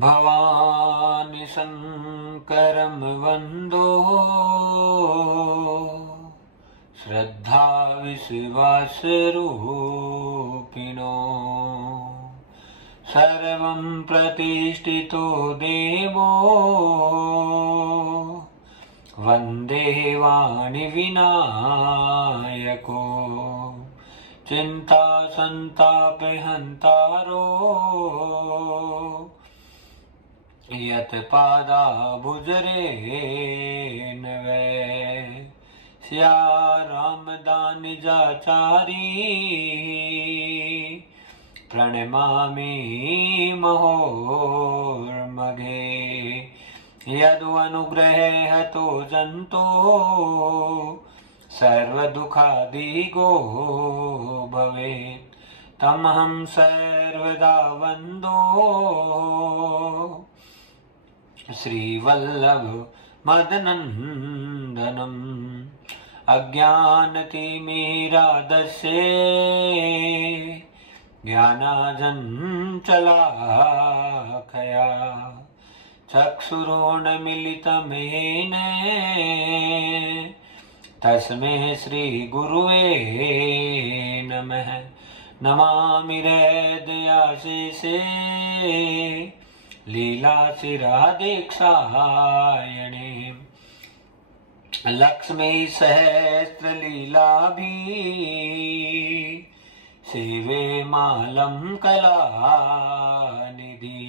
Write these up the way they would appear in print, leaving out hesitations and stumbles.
भवानि शङ्करं वन्दो श्रद्धा विश्वासरूपिणो सर्वं प्रतिष्ठितो देवो वन्दे वाणि विनायको चिन्ता संतापहन्तारो यत्पादाभुजरेण वै स्या रामदानिजाचारी प्रणमामि महोर्मघे यदनुग्रहेतो जन्तो सर्वदुःखादिगो भवेत् तमहं सर्वदा वन्दो श्रीवल्लभ मदनन्दनम् अज्ञानतिमिरादस्ये ज्ञानाञ्जनशलाकया चक्षुरुन्मीलितमेन तस्मै श्रीगुरुवे नमः। नमामि हृदयाशीषे लीलाचिरादीक्षायणे लक्ष्मी सहस्रलीलाभिः सेवे मालं कलानिधि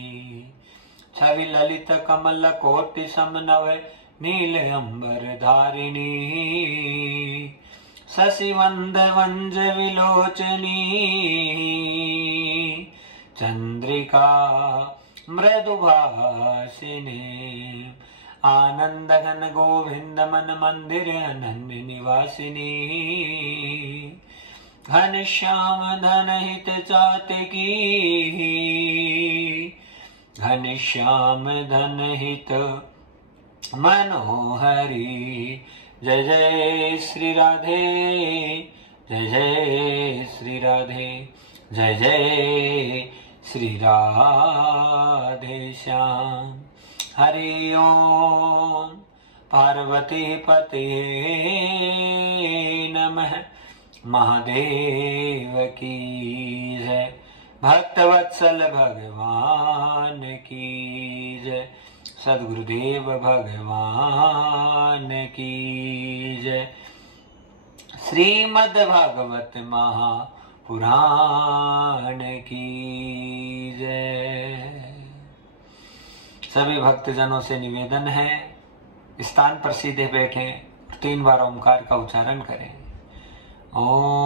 छवि ललित कमल कोटि समनव नील अंबर धारिणी शशिवंद वंज विलोचनी चंद्रिका मृदुभाषिनी आनंद घन गोविंद मन मंदिर अनन्य निवासिनी घनश्याम धनहित चातकी घनश्याम धनहित मनोहरी जय जय श्री राधे जय जय श्री राधे जय जय श्री राधे श्याम। हरि ओम पार्वती पतये नमः। महादेव की जय। भक्तवत्सल भगवान की जय। सद्गुरुदेव भगवान की जय। श्रीमद् भागवत महापुराण की जय। सभी भक्तजनों से निवेदन है, स्थान पर सीधे बैठें, 3 बार ओंकार का उच्चारण करें। ओम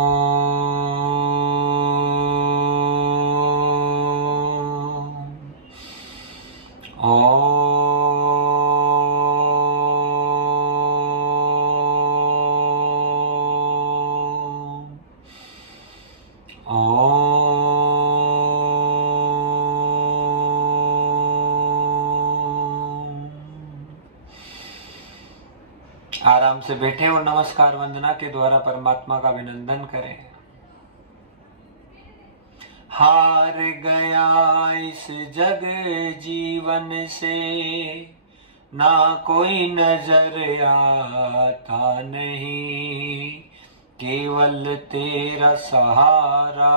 आराम से बैठे और नमस्कार वंदना के द्वारा परमात्मा का अभिनंदन करें। हार गया इस जग जीवन से ना कोई नजर आता नहीं, केवल तेरा सहारा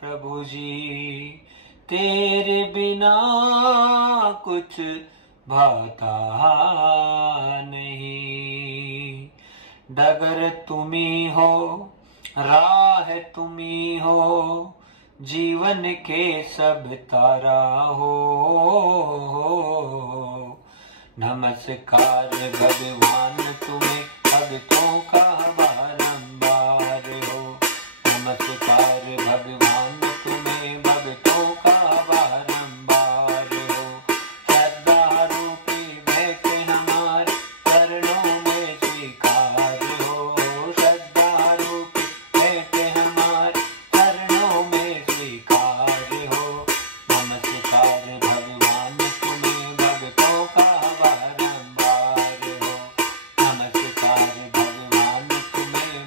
प्रभु जी, तेरे बिना कुछ भाता नहीं। डगर तुम्ही हो, राह तुम्ही हो, जीवन के सब तारा हो। नमस्कार भगवान तुम्हें भक्तों का बारंबार हो। नमस्कार भगवान तुम्हें भक्तों का बारंबार हो। श्रद्धा रूपी भेंट हमारे चरणों में स्वीकार हो। श्रद्धा रूपी भेंट हमारे चरणों में स्वीकार हो। नमस्कार भगवान तुम्हें भक्तों का बारंबार हो। नमस्कार भगवान तुम्हें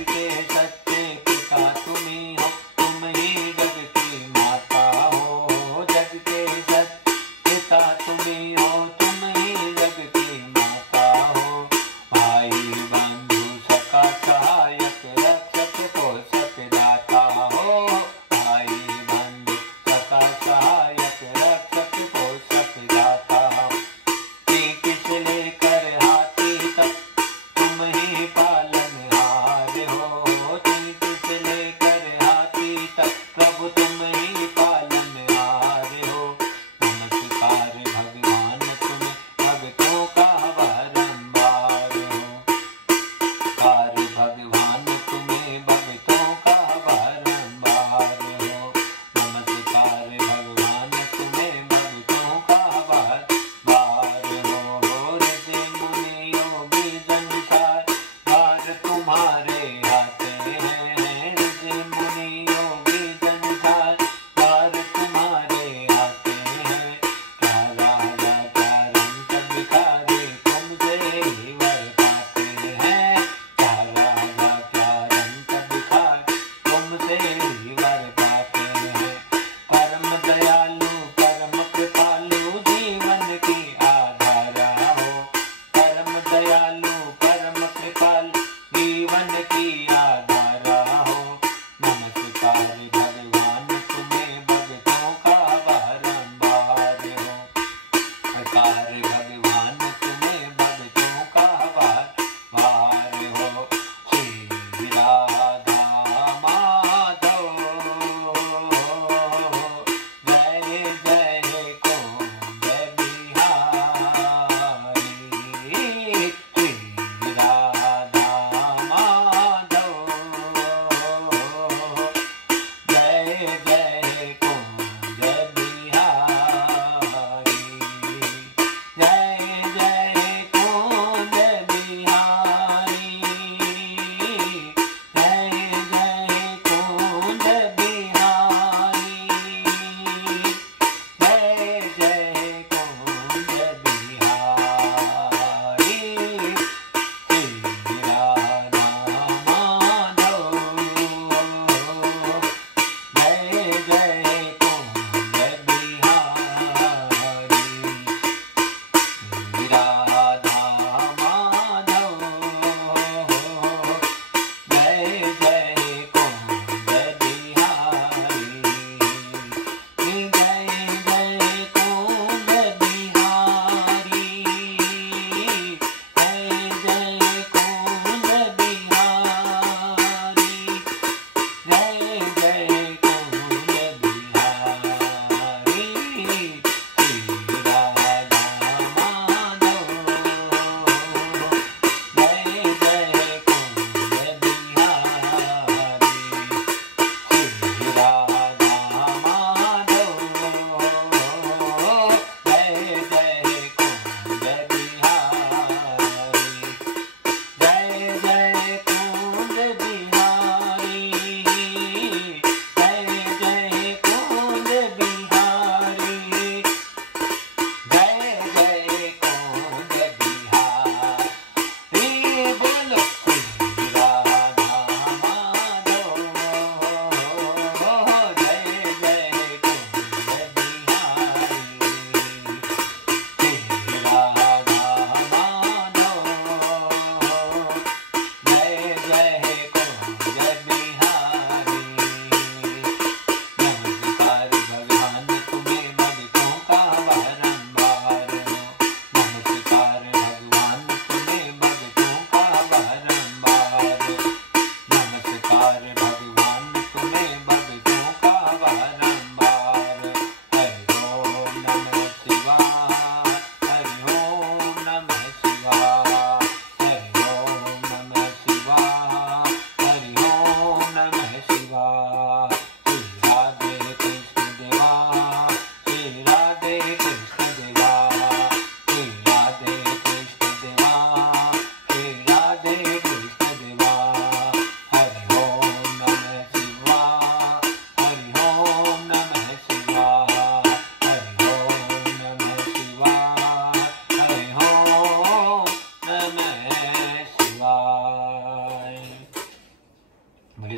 जग के सच्चे पिता तुम्ही हो, तुम ही जग की माता हो। जग के सच्चे पिता तुम्ही हो, तुम ही जग की माता हो। भाई बंधु सखा सहायक रक्षक पोषक दाता हो। भाई बंधु सखा सहायक रक्षक पोषक दाता हो। किस लेकर हाथी तक तुम ही पालनहार हो।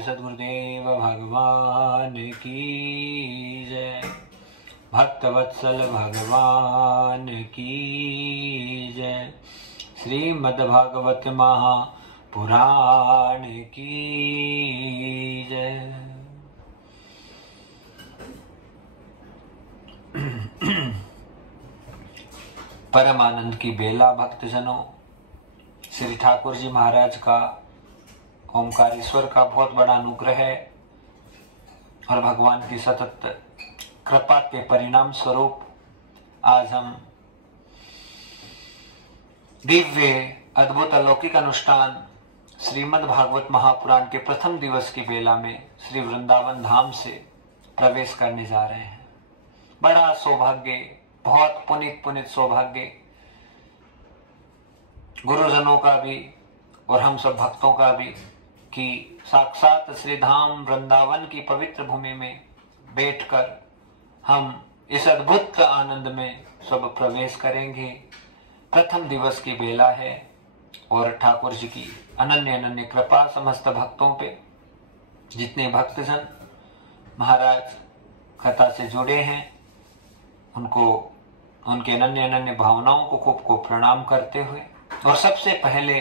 सद्गुरुदेव भगवान की जय। भक्तवत्सल भगवान की जय। श्रीमद्भागवत महापुराण की जय। परमानंद की बेला भक्तजनों, श्री ठाकुर जी महाराज का, ओमकारेश्वर का बहुत बड़ा अनुग्रह है और भगवान की सतत कृपा के परिणाम स्वरूप आज हम दिव्य अद्भुत अलौकिक अनुष्ठान श्रीमद् भागवत महापुराण के प्रथम दिवस की बेला में श्री वृंदावन धाम से प्रवेश करने जा रहे हैं। बड़ा सौभाग्य, बहुत पुनित सौभाग्य गुरुजनों का भी और हम सब भक्तों का भी कि साक्षात श्री धाम वृंदावन की पवित्र भूमि में बैठकर हम इस अद्भुत आनंद में सब प्रवेश करेंगे। प्रथम दिवस की बेला है और ठाकुर जी की अनन्य कृपा समस्त भक्तों पे, जितने भक्तजन महाराज कथा से जुड़े हैं उनको, उनके अनन्य भावनाओं को खूब प्रणाम करते हुए, और सबसे पहले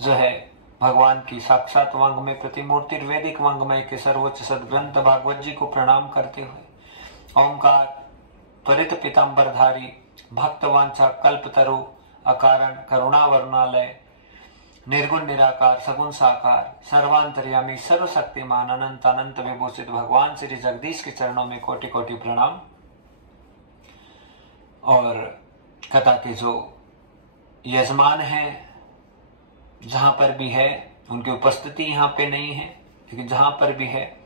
जो है भगवान की साक्षात वांग्मय प्रतिमूर्ति वैदिक वांग्मय के सर्वोच्च सदग्रंथ भागवत जी को प्रणाम करते हुए ओंकार त्वरित पीतांबरधारी भक्तवांछा कल्पतरु अकारण करुणा वरुणालय निर्गुण निराकार सगुण साकार सर्वांतर्यामी सर्वशक्तिमान अनंत अनंत विभूषित भगवान श्री जगदीश के चरणों में कोटि कोटि प्रणाम। और कथा के जो यजमान हैं, जहां पर भी है, उनकी उपस्थिति यहाँ पे नहीं है, लेकिन जहां पर भी है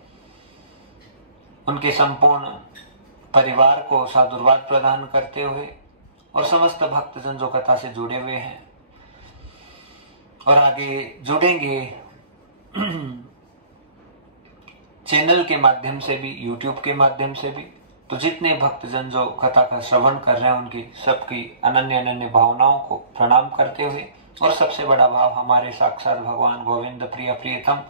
उनके संपूर्ण परिवार को साधुवाद प्रदान करते हुए और समस्त भक्तजन जो कथा से जुड़े हुए हैं और आगे जुड़ेंगे चैनल के माध्यम से भी, यूट्यूब के माध्यम से भी, तो जितने भक्तजन जो कथा का श्रवण कर रहे हैं उनकी सबकी अनन्य भावनाओं को प्रणाम करते हुए, और सबसे बड़ा भाव हमारे साक्षात भगवान गोविंद प्रिय प्रियतम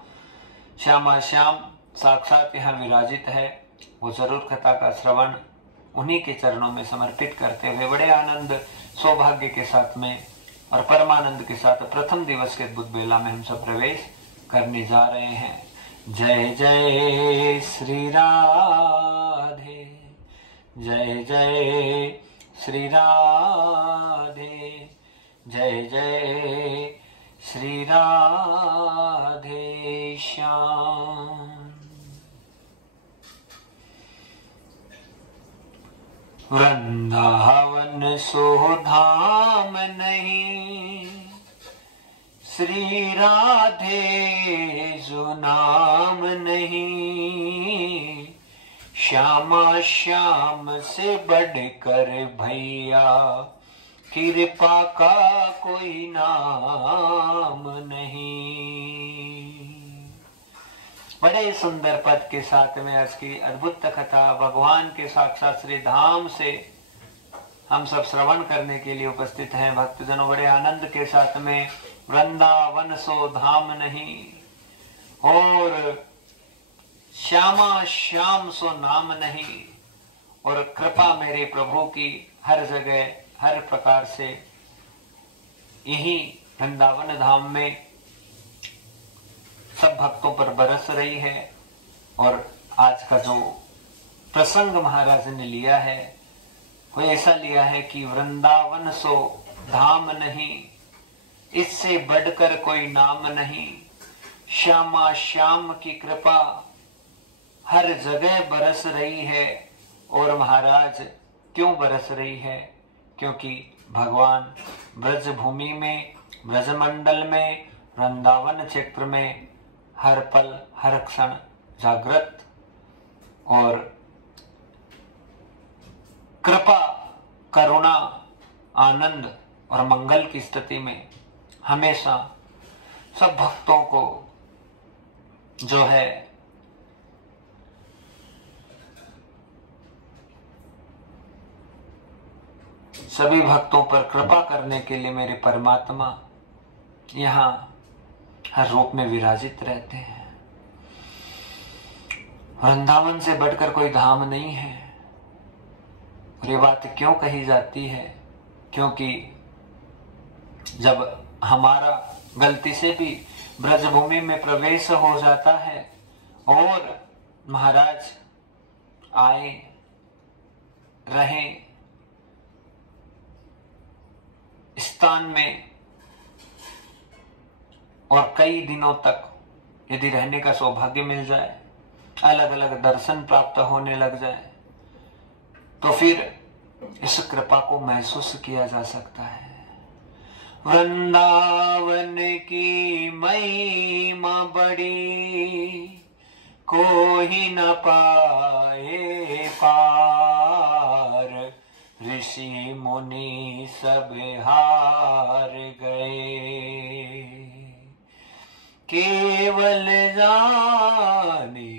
श्यामा श्याम साक्षात यहाँ विराजित है, वो जरूर कथा का श्रवण उन्हीं के चरणों में समर्पित करते हुए बड़े आनंद सौभाग्य के साथ में और परमानंद के साथ प्रथम दिवस के अद्भुत बेला में हम सब प्रवेश करने जा रहे हैं। जय जय श्री राधे, जय जय श्री राधे, जय जय श्री राधे श्याम। वृंदावन सो धाम नहीं, श्री राधे जो नाम नहीं, श्यामा श्याम से बढ़कर भैया कृपा का कोई नाम नहीं। बड़े सुंदर पद के साथ में आज की अद्भुत कथा भगवान के साक्षात श्री धाम से हम सब श्रवण करने के लिए उपस्थित हैं। भक्तजनों बड़े आनंद के साथ में वृंदावन सो धाम नहीं और श्यामा श्याम सो नाम नहीं, और कृपा मेरे प्रभु की हर जगह हर प्रकार से यही वृंदावन धाम में सब भक्तों पर बरस रही है। और आज का जो प्रसंग महाराज ने लिया है वो ऐसा लिया है कि वृंदावन सो धाम नहीं, इससे बढ़कर कोई नाम नहीं, श्यामा श्याम की कृपा हर जगह बरस रही है। और महाराज क्यों बरस रही है? क्योंकि भगवान ब्रज भूमि में, ब्रजमंडल में, वृंदावन क्षेत्र में हर पल हर क्षण जागृत और कृपा, करुणा, आनंद और मंगल की स्थिति में हमेशा सब भक्तों को जो है सभी भक्तों पर कृपा करने के लिए मेरे परमात्मा यहाँ हर रूप में विराजित रहते हैं। वृंदावन से बढ़कर कोई धाम नहीं है। और ये बात क्यों कही जाती है? क्योंकि जब हमारा गलती से भी ब्रजभूमि में प्रवेश हो जाता है और महाराज आए रहें स्थान में और कई दिनों तक यदि रहने का सौभाग्य मिल जाए, अलग अलग दर्शन प्राप्त होने लग जाए, तो फिर इस कृपा को महसूस किया जा सकता है। वृंदावन की महिमा बड़ी, कोई न पाए पार, ऋषि मुनि सब हार गए, केवल जाने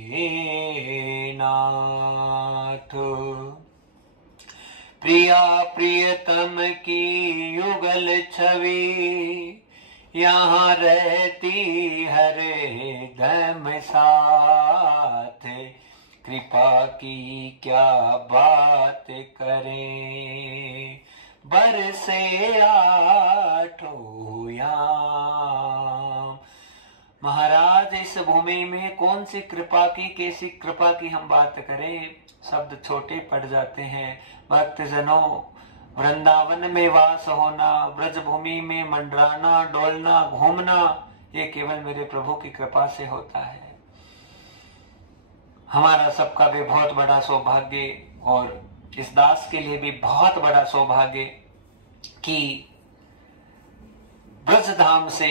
नाथ। प्रिया प्रियतम की युगल छवि, यहाँ रहती हरे दम साथ, कृपा की क्या बात करें, बरसे आठों याम। महाराज इस भूमि में कौन सी कृपा की, कैसी कृपा की हम बात करें, शब्द छोटे पड़ जाते हैं। भक्त जनों, वृंदावन में वास होना, ब्रज भूमि में मंडराना, डोलना, घूमना, ये केवल मेरे प्रभु की कृपा से होता है। हमारा सबका भी बहुत बड़ा सौभाग्य, और इस दास के लिए भी बहुत बड़ा सौभाग्य कि ब्रजधाम से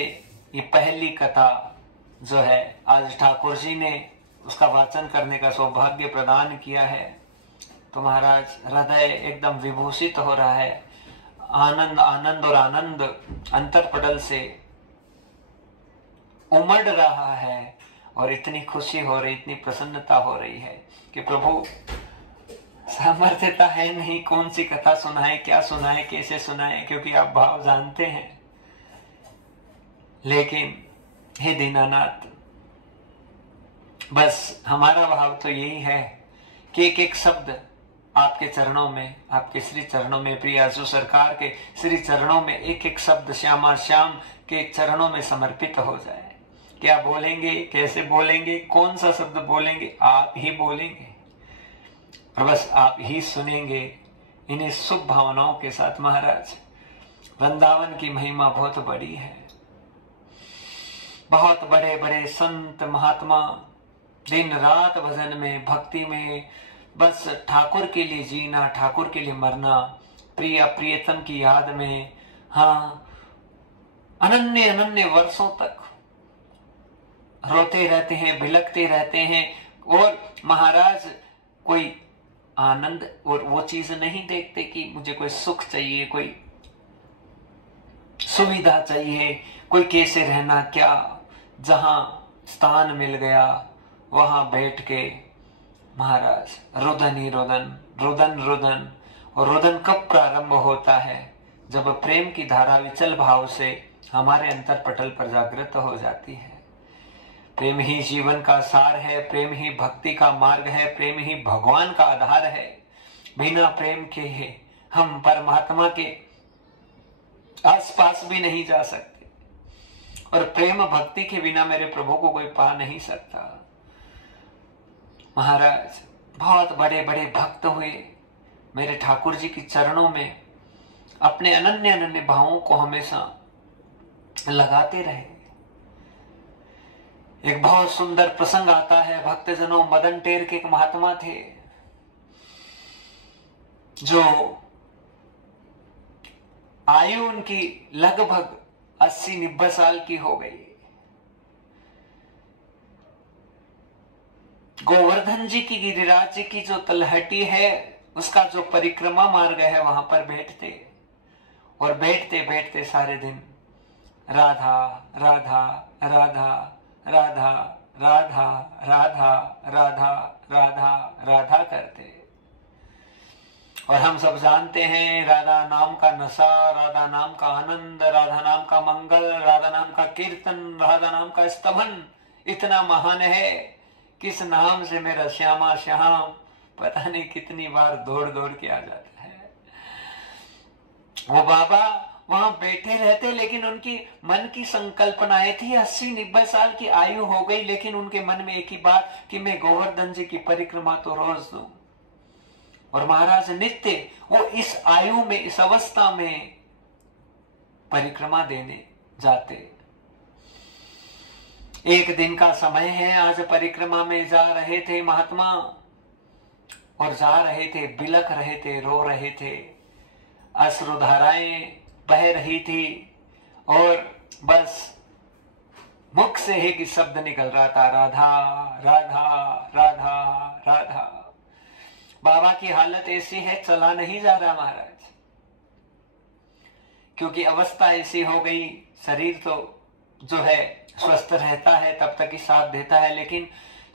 ये पहली कथा जो है आज ठाकुर जी ने उसका वाचन करने का सौभाग्य प्रदान किया है। तो महाराज हृदय एकदम विभूषित हो रहा है, आनंद आनंद और आनंद अंतरपटल से उमड़ रहा है, और इतनी खुशी हो रही, इतनी प्रसन्नता हो रही है कि प्रभु सामर्थ्यता है नहीं, कौन सी कथा सुनाए, क्या सुनाए, कैसे सुनाए, क्योंकि आप भाव जानते हैं। लेकिन हे दीनानाथ, बस हमारा भाव तो यही है कि एक एक शब्द आपके चरणों में, आपके श्री चरणों में, प्रिय आसु सरकार के श्री चरणों में एक एक शब्द श्यामा श्याम के चरणों में समर्पित हो जाए। क्या बोलेंगे, कैसे बोलेंगे, कौन सा शब्द बोलेंगे, आप ही बोलेंगे और बस आप ही सुनेंगे। इन्हीं शुभ भावनाओं के साथ महाराज, वृंदावन की महिमा बहुत बड़ी है। बहुत बड़े बड़े संत महात्मा दिन रात भजन में, भक्ति में, बस ठाकुर के लिए जीना, ठाकुर के लिए मरना, प्रिय प्रियतम की याद में, हाँ, अनन्य अनन्य वर्षों तक रोते रहते हैं, बिलखते रहते हैं। और महाराज कोई आनंद और वो चीज नहीं देखते कि मुझे कोई सुख चाहिए, कोई सुविधा चाहिए, कोई कैसे रहना, क्या, जहां स्थान मिल गया वहां बैठ के महाराज रुदन ही रुदन, रुदन रुदन। और रुदन कब प्रारंभ होता है? जब प्रेम की धारा विचल भाव से हमारे अंतरपटल पर जागृत हो जाती है। प्रेम ही जीवन का सार है, प्रेम ही भक्ति का मार्ग है, प्रेम ही भगवान का आधार है। बिना प्रेम के हम परमात्मा के आसपास भी नहीं जा सकते, और प्रेम भक्ति के बिना मेरे प्रभु को कोई पा नहीं सकता। महाराज बहुत बड़े बड़े भक्त हुए, मेरे ठाकुर जी के चरणों में अपने अनन्य अनन्य भावों को हमेशा लगाते रहे। एक बहुत सुंदर प्रसंग आता है, भक्तजनों, मदन टेर के एक महात्मा थे जो आयु उनकी लगभग 80-90 साल की हो गई। गोवर्धन जी की, गिरिराज जी की जो तलहटी है, उसका जो परिक्रमा मार्ग है, वहां पर बैठते और बैठते बैठते सारे दिन राधा राधा राधा राधा राधा राधा राधा राधा राधा करते। और हम सब जानते हैं, राधा नाम का नशा, राधा नाम का आनंद, राधा नाम का मंगल, राधा नाम का कीर्तन, राधा नाम का स्तवन इतना महान है किस नाम से मेरा श्यामा श्याम पता नहीं कितनी बार दौड़ दौड़ के आ जाता है। वो बाबा वहां बैठे रहते, लेकिन उनकी मन की संकल्पनाएं थी 80-90 साल की आयु हो गई, लेकिन उनके मन में एक ही बात कि मैं गोवर्धन जी की परिक्रमा तो रोज दूं। और महाराज नित्य वो इस आयु में, इस अवस्था में परिक्रमा देने जाते। एक दिन का समय है, आज परिक्रमा में जा रहे थे महात्मा, और जा रहे थे, बिलख रहे थे, रो रहे थे, अश्रुधाराएं बह रही थी, और बस मुख से एक ही शब्द निकल रहा था, राधा राधा राधा राधा। बाबा की हालत ऐसी है, चला नहीं जा रहा महाराज, क्योंकि अवस्था ऐसी हो गई। शरीर तो जो है स्वस्थ रहता है, तब तक ही साथ देता है, लेकिन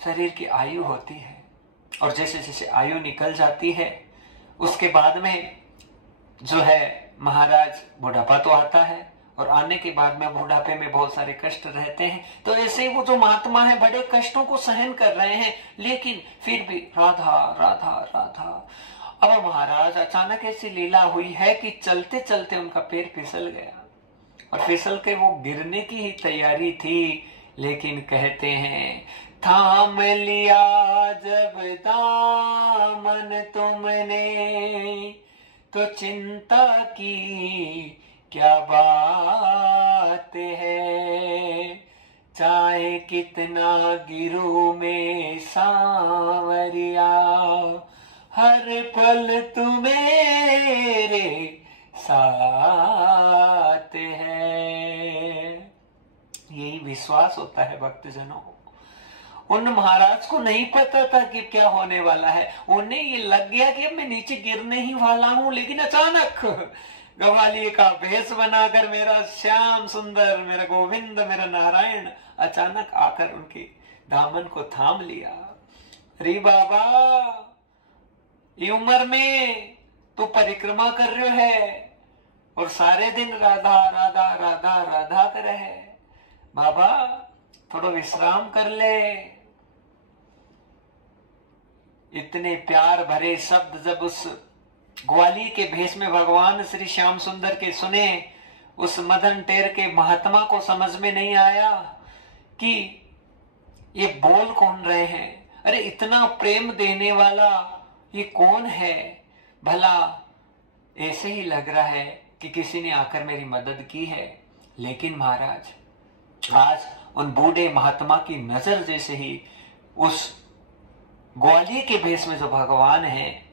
शरीर की आयु होती है, और जैसे जैसे आयु निकल जाती है उसके बाद में जो है महाराज बुढ़ापा तो आता है, और आने के बाद में बुढ़ापे में बहुत सारे कष्ट रहते हैं। तो ऐसे वो जो महात्मा है बड़े कष्टों को सहन कर रहे हैं, लेकिन फिर भी राधा राधा राधा। अब महाराज अचानक ऐसी लीला हुई है कि चलते चलते उनका पैर फिसल गया, और फिसल के वो गिरने की ही तैयारी थी, लेकिन कहते हैं थाम लिया जब दामन तुमने, तो चिंता की क्या बात है, चाहे कितना गिरू में सांवरिया, हर पल तुम्हेरे साथ है। यही विश्वास होता है भक्तजनों। उन महाराज को नहीं पता था कि क्या होने वाला है, उन्हें ये लग गया कि अब मैं नीचे गिरने ही वाला हूं, लेकिन अचानक ग्वालियर का भेष बनाकर मेरा श्याम सुंदर, मेरा गोविंद, मेरा नारायण अचानक आकर उनके दामन को थाम लिया। अरे बाबा, ये उम्र में तू परिक्रमा कर रहे है और सारे दिन राधा राधा राधा राधा कर है, बाबा थोड़ा विश्राम कर ले। इतने प्यार भरे शब्द जब उस ग्वालियर के भेष में भगवान श्री श्याम सुंदर के सुने, उस मदन टेर के महात्मा को समझ में नहीं आया कि ये बोल कौन रहे हैं। अरे इतना प्रेम देने वाला ये कौन है भला। ऐसे ही लग रहा है कि किसी ने आकर मेरी मदद की है। लेकिन महाराज आज उन बूढ़े महात्मा की नजर जैसे ही उस ग्वालियर के भेष में जो भगवान है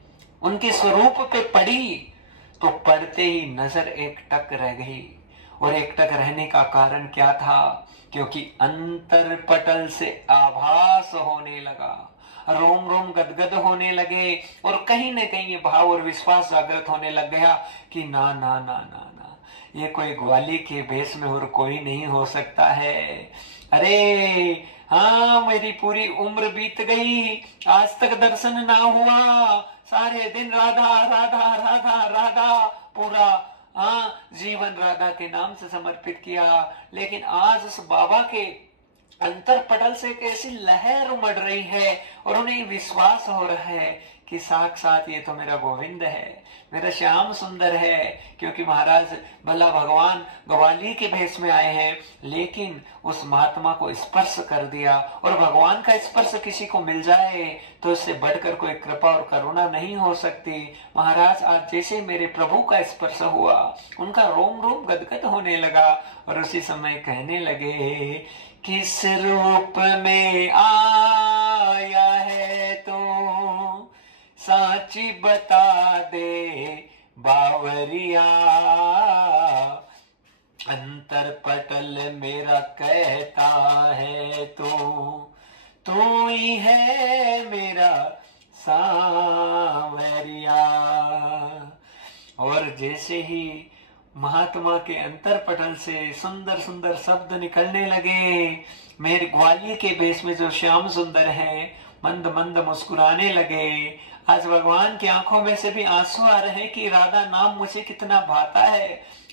उनके स्वरूप पे पड़ी, तो पड़ते ही नजर एक टक रह गई। और एक टक रहने का कारण क्या था? क्योंकि अंतर पटल से आभास होने लगा, रोम रोम गदगद होने लगे, और कहीं न कहीं ये भाव और विश्वास जागृत होने लग गया कि ना ना ना ना ना, ये कोई ग्वालियर के भेष में और कोई नहीं हो सकता है। अरे हाँ, मेरी पूरी उम्र बीत गई, आज तक दर्शन ना हुआ, सारे दिन राधा राधा राधा राधा, पूरा जीवन राधा के नाम से समर्पित किया। लेकिन आज उस बाबा के अंतर पटल से एक ऐसी लहर उमड़ रही है और उन्हें विश्वास हो रहा है कि साक्षात ये तो मेरा गोविंद है, मेरा श्याम सुंदर है। क्योंकि महाराज भला भगवान ग्वालियर के भेष में आए हैं, लेकिन उस महात्मा को स्पर्श कर दिया। और भगवान का स्पर्श किसी को मिल जाए तो उससे बढ़कर कोई कृपा और करुणा नहीं हो सकती। महाराज आज जैसे मेरे प्रभु का स्पर्श हुआ, उनका रोम रोम गदगद होने लगा, और उसी समय कहने लगे, किस रूप में आया है तो साची बता दे बावरिया, अंतर पटल मेरा कहता है तू ही है मेरा सांवरिया। और जैसे ही महात्मा के अंतर पटल से सुंदर सुंदर शब्द निकलने लगे, मेरे ग्वालियर के भेष में जो श्याम सुंदर है मंद मंद मुस्कुराने लगे। आज भगवान की आंखों में से भी आंसू आ रहे हैं कि राधा नाम मुझे कितना भाता है।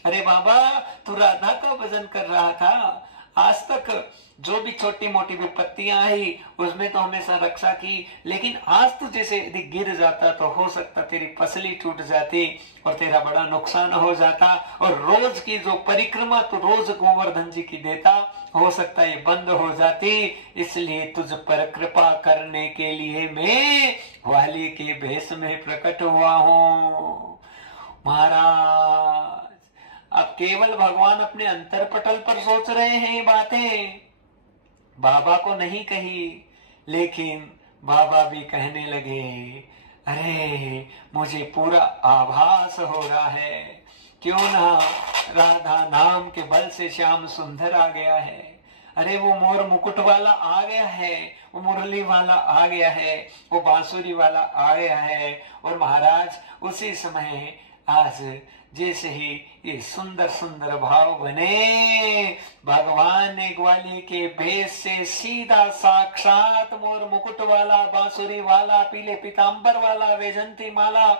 अरे बाबा, तू राधा का भजन कर रहा था, आज तक जो भी छोटी मोटी विपत्तियां आई उसमें तो हमेशा रक्षा की, लेकिन आज तो जैसे यदि गिर जाता तो हो सकता तेरी पसली टूट जाती और तेरा बड़ा नुकसान हो जाता, और रोज की जो परिक्रमा तो रोज गोवर्धन जी की देता, हो सकता ये बंद हो जाती। इसलिए तुझ पर कृपा करने के लिए मैं वाली के भेष में प्रकट हुआ हूं। महाराज अब केवल भगवान अपने अंतर पटल पर सोच रहे हैं बातें, बाबा को नहीं कही, लेकिन बाबा भी कहने लगे, अरे मुझे पूरा आभास हो रहा है, क्यों ना राधा नाम के बल से श्याम सुंदर आ गया है। अरे वो मोर मुकुट वाला आ गया है, वो मुरली वाला आ गया है, वो बांसुरी वाला आ गया है। और महाराज उसी समय आज जैसे ही ये सुंदर सुंदर भाव बने, भगवान ने ग्वाली के भेष से सीधा साक्षात मोर मुकुट वाला, बांसुरी वाला, पीले पीतांबर वाला, वैजंती माला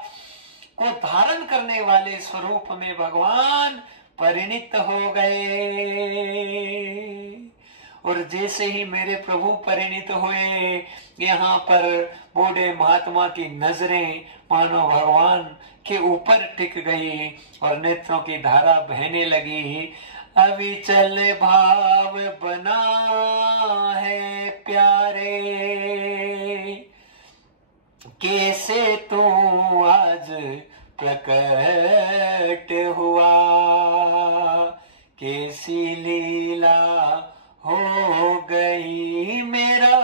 को धारण करने वाले स्वरूप में भगवान परिणित हो गए। और जैसे ही मेरे प्रभु परिणित हुए, यहाँ पर बूढ़े महात्मा की नजरें मानो भगवान के ऊपर टिक गई और नेत्रों की धारा बहने लगी। अविचल भाव बना है प्यारे, कैसे तू आज प्रकट हुआ, कैसी लीला हो गई, मेरा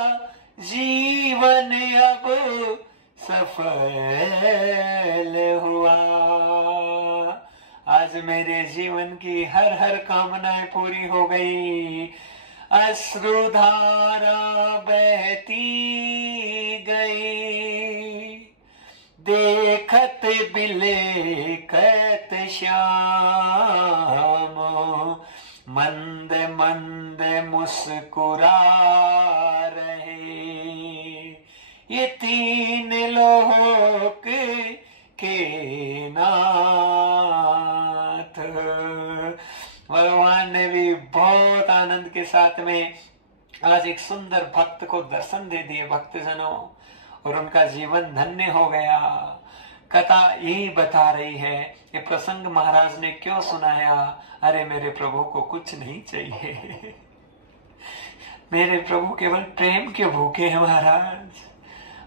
जीवन अब सफल हुआ। आज मेरे जीवन की हर हर कामनाएं पूरी हो गई। अश्रुधारा बहती गई, देखत बिलेकत श्याम, मंद मंद मुस्कुरा रहे, ये तीन लोक के नाथ। भगवान ने भी बहुत आनंद के साथ में आज एक सुंदर भक्त को दर्शन दे दिए भक्तजनों, और उनका जीवन धन्य हो गया। कथा यही बता रही है, ये प्रसंग महाराज ने क्यों सुनाया। अरे मेरे प्रभु को कुछ नहीं चाहिए, मेरे प्रभु केवल प्रेम के भूखे हैं महाराज।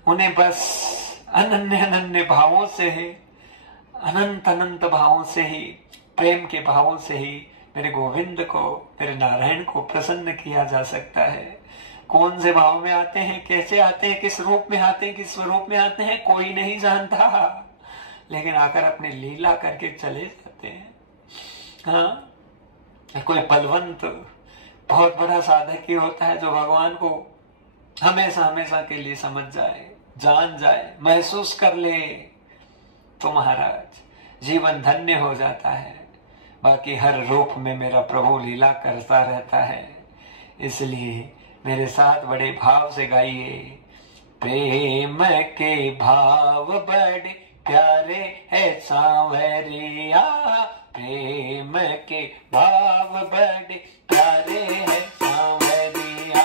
उन्हें बस अनन्य अनन्य भावों से ही, अनंत अनंत भावों से ही, प्रेम के भावों से ही मेरे गोविंद को, मेरे नारायण को प्रसन्न किया जा सकता है। कौन से भाव में आते हैं, कैसे आते हैं, किस रूप में आते हैं, किस स्वरूप में आते हैं, कोई नहीं जानता, लेकिन आकर अपनी लीला करके चले जाते हैं। हाँ, कोई बलवंत बहुत बड़ा साधक ही होता है जो भगवान को हमेशा हमेशा के लिए समझ जाए, जान जाए, महसूस कर ले, तो महाराज जीवन धन्य हो जाता है। बाकी हर रूप में मेरा प्रभु लीला करता रहता है। इसलिए मेरे साथ बड़े भाव से गाइए। प्रेम के भाव बड़े प्यारे है सांवरिया, प्रेम के भाव बड़े प्यारे है सांवरिया,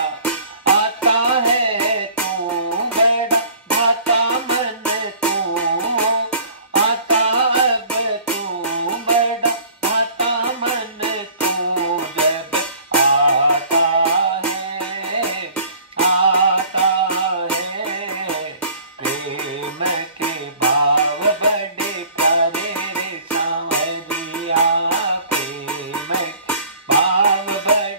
आता है तू बड़ा भाता मन तू, आता अब तू बड़ा भाता मन तू, जब आता है प्रेम के भाव बड़े प्यारे रे सांवरिया, प्रेम भाव बड़े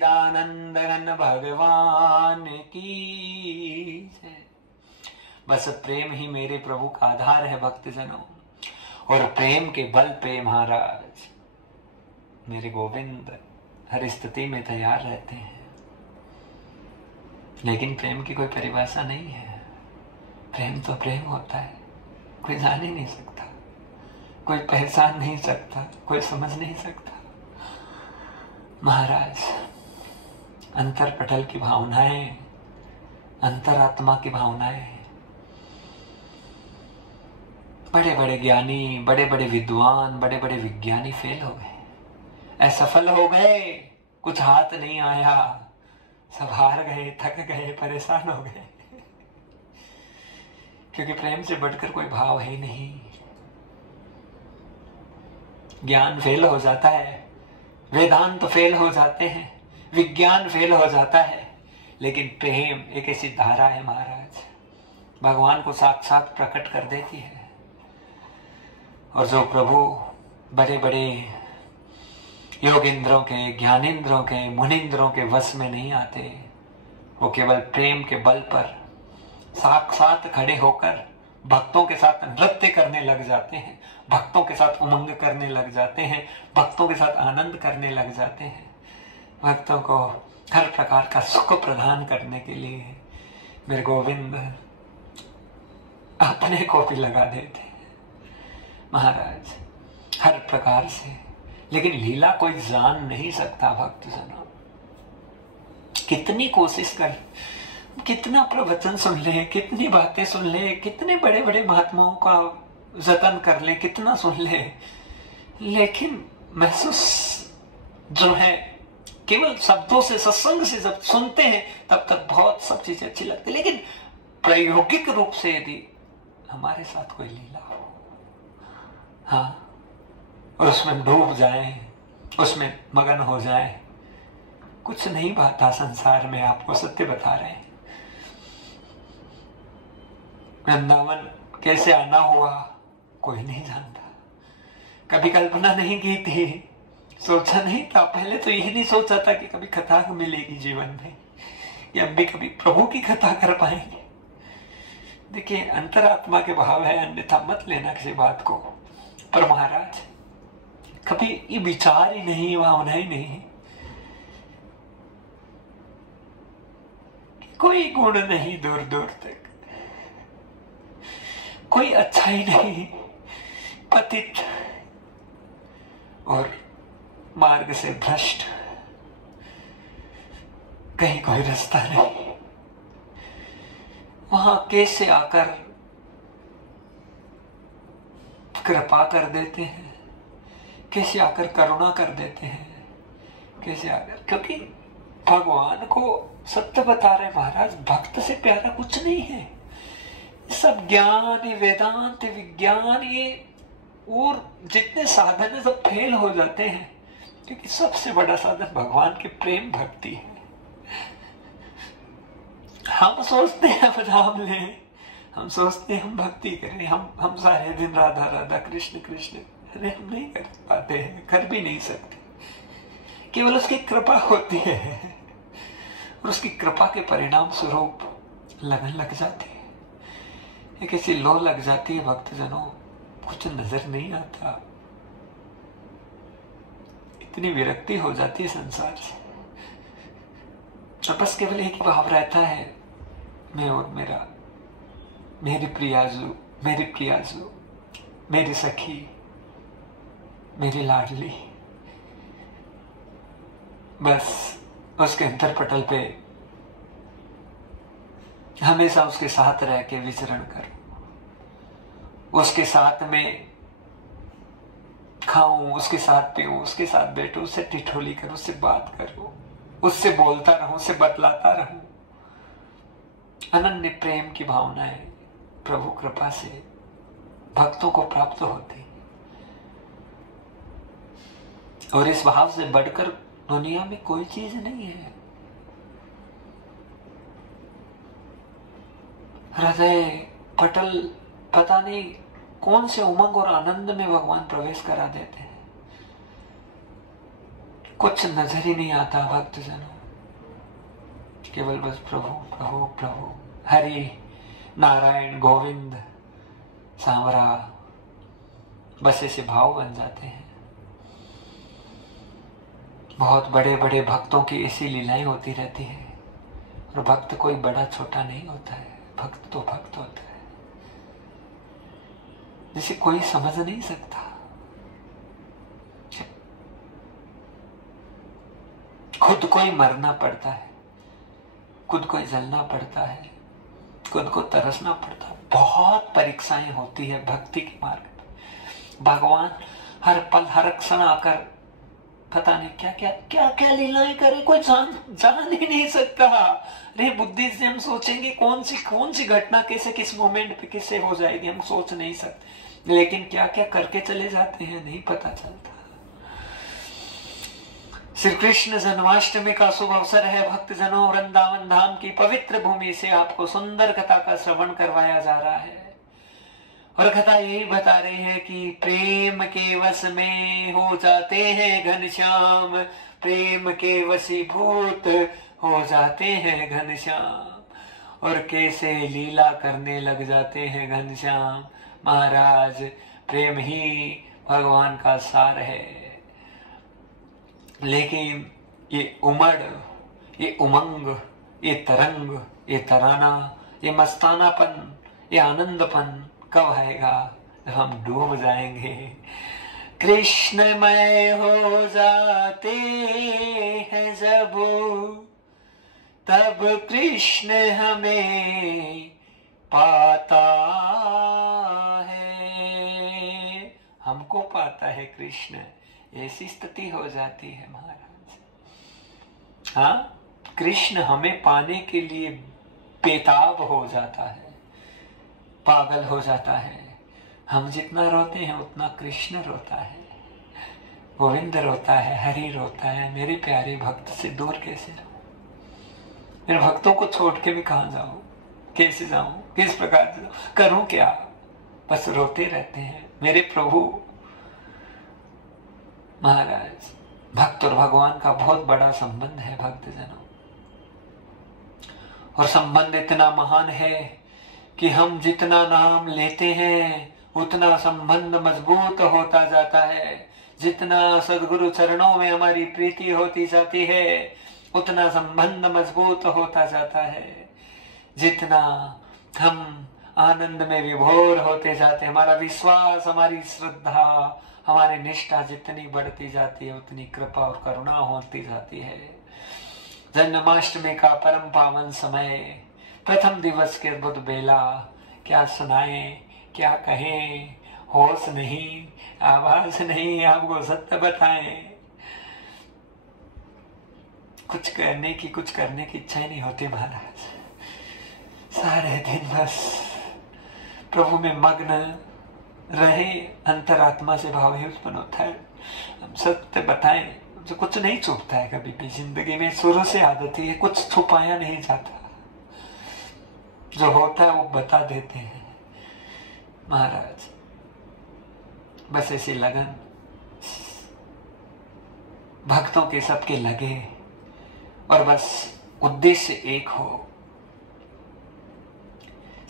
सच्चिदानंद घन भगवान की जय। बस प्रेम ही मेरे प्रभु का आधार है भक्तजनों, और प्रेम के बल पे महाराज मेरे गोविंद हर स्थिति में तैयार रहते हैं। लेकिन प्रेम की कोई परिभाषा नहीं है। प्रेम तो प्रेम होता है, कोई जान ही नहीं सकता, कोई पहचान नहीं सकता, कोई समझ नहीं सकता। महाराज अंतर पटल की भावनाएं, अंतरात्मा की भावनाएं, बड़े बड़े ज्ञानी, बड़े बड़े विद्वान, बड़े बड़े विज्ञानी फेल हो गए, असफल हो गए, कुछ हाथ नहीं आया, सब हार गए, थक गए, परेशान हो गए, क्योंकि प्रेम से बढ़कर कोई भाव है ही नहीं। ज्ञान फेल हो जाता है, वेदांत फेल हो जाते हैं, विज्ञान फेल हो जाता है, लेकिन प्रेम एक ऐसी धारा है महाराज, भगवान को साक्षात प्रकट कर देती है। और जो प्रभु बड़े बड़े योगेंद्रों के, ज्ञानेंद्रों के, मुनिंद्रों के वश में नहीं आते, वो केवल प्रेम के बल पर साक्षात खड़े होकर भक्तों के साथ नृत्य करने लग जाते हैं, भक्तों के साथ उमंग करने लग जाते हैं, भक्तों के साथ आनंद करने लग जाते हैं, भक्तों को हर प्रकार का सुख प्रदान करने के लिए मेरे गोविंद अपने को भी लगा देते हैं महाराज, हर प्रकार से। लेकिन लीला कोई जान नहीं सकता भक्तजनों। कितनी कोशिश कर, कितना प्रवचन सुन ले, कितनी बातें सुन ले, कितने बड़े बड़े महात्माओं का जतन कर ले, कितना सुन ले, लेकिन महसूस जो है केवल शब्दों से, सत्संग से जब सुनते हैं तब तक बहुत सब चीजें अच्छी लगती, लेकिन प्रायोगिक रूप से यदि हमारे साथ कोई लीला हो, हाँ, और उसमें डूब जाए, उसमें मगन हो जाए, कुछ नहीं बाता संसार में, आपको सत्य बता रहे हैं। वृंदावन कैसे आना हुआ कोई नहीं जानता, कभी कल्पना नहीं की थी, सोचा नहीं था, पहले तो यही नहीं सोचा था कि कभी कथा मिलेगी जीवन में, या हम भी कभी प्रभु की कथा कर पाएंगे। देखिए अंतरात्मा के भाव है, अन्यथा मत लेना किसी बात को। पर महाराज कभी ये विचार ही नहीं, भावना ही नहीं, कोई गुण नहीं दूर दूर तक, कोई अच्छा ही नहीं, पतित और मार्ग से भ्रष्ट, कहीं कोई रास्ता नहीं। वहां कैसे आकर कृपा कर देते हैं, कैसे आकर करुणा कर देते हैं, कैसे आकर, क्योंकि भगवान को सत्य बता रहे महाराज, भक्त से प्यारा कुछ नहीं है। सब ज्ञान, ये वेदांत, विज्ञान, ये और जितने साधन है सब फेल हो जाते हैं, क्योंकि सबसे बड़ा साधन भगवान के प्रेम भक्ति है। हम सोचते हैं हम नाम लें, हम सोचते हैं हम भक्ति करें, हम सारे दिन राधा राधा कृष्ण कृष्ण, अरे हम नहीं कर पाते हैं, कर भी नहीं सकते। केवल उसकी कृपा होती है, और उसकी कृपा के परिणाम स्वरूप लगन लग जाती है, एक ऐसी लो लग जाती है भक्तजनों, कुछ नजर नहीं आता, इतनी विरक्ति हो जाती है संसार से। तो बस केवल एक ही भाव रहता है, मैं और मेरा, मेरी प्रियाजू, मेरी प्रियाजू, मेरी सखी, मेरी लाडली, बस उसके अंतर पटल पे हमेशा उसके साथ रह के विचरण करूं, उसके साथ में खाऊं, उसके साथ पीऊं, उसके साथ बैठूं, उससे ठिठोली करूं, उससे बात करूं, उससे बोलता रहूं, उससे बतलाता रहूं। अनन्य प्रेम की भावनाएं प्रभु कृपा से भक्तों को प्राप्त होती, और इस भाव से बढ़कर दुनिया में कोई चीज नहीं है। हृदय पटल पता नहीं कौन से उमंग और आनंद में भगवान प्रवेश करा देते हैं। कुछ नजर ही नहीं आता भक्तजनों, केवल बस प्रभु प्रभु प्रभु, हरि नारायण गोविंद सांवरा, बस ऐसे भाव बन जाते हैं। बहुत बड़े बड़े भक्तों की ऐसी लीलाएं होती रहती है, और भक्त कोई बड़ा छोटा नहीं होता है, भक्त तो भक्त होता है, जिसे कोई समझ नहीं सकता। खुद को ही मरना पड़ता है, खुद को ही जलना पड़ता है, खुद को तरसना पड़ता है। बहुत परीक्षाएं होती है भक्ति के मार्ग में। भगवान हर पल हर क्षण आकर पता नहीं क्या क्या क्या क्या लीलाएं करे, कोई जान ही नहीं सकता। अरे बुद्धि से हम सोचेंगे कौन सी घटना कैसे किस मोमेंट पे कैसे हो जाएगी, हम सोच नहीं सकते, लेकिन क्या क्या करके चले जाते हैं नहीं पता चलता। श्री कृष्ण जन्माष्टमी का शुभ अवसर है भक्तजनों। वृंदावन धाम की पवित्र भूमि से आपको सुंदर कथा का श्रवण करवाया जा रहा है, और कथा यही बता रही है कि प्रेम के वश में हो जाते हैं घनश्याम, प्रेम के वशीभूत हो जाते हैं घनश्याम, और कैसे लीला करने लग जाते हैं घनश्याम। महाराज प्रेम ही भगवान का सार है, लेकिन ये उमड़, ये उमंग, ये तरंग, ये तराना, ये मस्तानापन, ये आनंदपन कब आएगा? जब हम डूब जाएंगे, कृष्णमय हो जाते हैं जब, तब कृष्ण हमें पाता है, हमको पाता है कृष्ण। ऐसी स्थिति हो जाती है महाराज। हाँ, कृष्ण हमें पाने के लिए बेताब हो जाता है, पागल हो जाता है। हम जितना रोते हैं उतना कृष्ण रोता है, गोविंद रोता है, हरि रोता है। मेरे प्यारे भक्त से दूर कैसे रहूं? मेरे भक्तों को छोड़ के भी कहां जाऊं, कैसे जाऊं, किस प्रकार से जाऊं, करूं क्या? बस रोते रहते हैं मेरे प्रभु। महाराज भक्त और भगवान का बहुत बड़ा संबंध है भक्तजनों, और संबंध इतना महान है कि हम जितना नाम लेते हैं उतना संबंध मजबूत होता जाता है। जितना सद्गुरु चरणों में हमारी प्रीति होती जाती है उतना संबंध मजबूत होता जाता है। जितना हम आनंद में विभोर होते जाते, हमारा विश्वास, हमारी श्रद्धा, हमारी निष्ठा जितनी बढ़ती जाती है उतनी कृपा और करुणा होती जाती है। जन्माष्टमी का परम पावन समय, प्रथम दिवस के बुध बेला, क्या सुनाएं, क्या कहें, होश नहीं, आवाज नहीं, आपको सत्य बताएं। कुछ करने की इच्छा ही नहीं होती महाराज। सारे दिन बस प्रभु में मग्न रहे, अंतरात्मा से भाव ही उत्पन्न होता है। हम सत्य बताएं, जो कुछ नहीं छुपता है कभी भी जिंदगी में, शुरू से आदत ही है, कुछ छुपाया नहीं जाता, जो होता है वो बता देते हैं महाराज। बस ऐसी लगन भक्तों के सबके लगे, और बस उद्देश्य एक हो,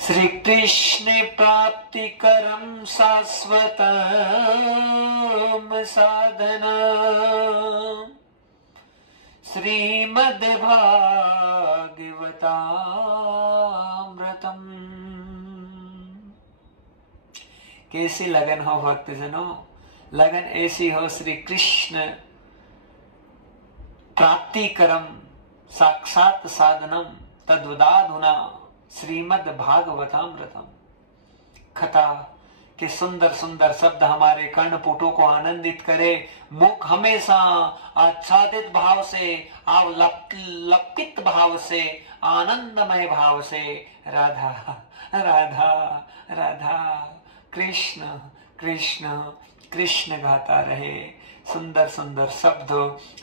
श्री कृष्ण प्राप्ति करम शाश्वतम साधना, श्रीमद् भागवतामृतम। कैसी लगन हो भक्तजनों? लगन ऐसी हो, श्री कृष्ण प्राप्ति करम साक्षात साधनम तद्वदाधुना श्रीमद् भागवतामृतम। कथा के सुंदर सुंदर शब्द हमारे कर्णपुटों को आनंदित करे, मुख हमेशा आच्छादित भाव से, अवलंबित भाव से, आनंदमय भाव से राधा राधा राधा कृष्ण कृष्ण कृष्ण गाता रहे। सुंदर सुंदर शब्द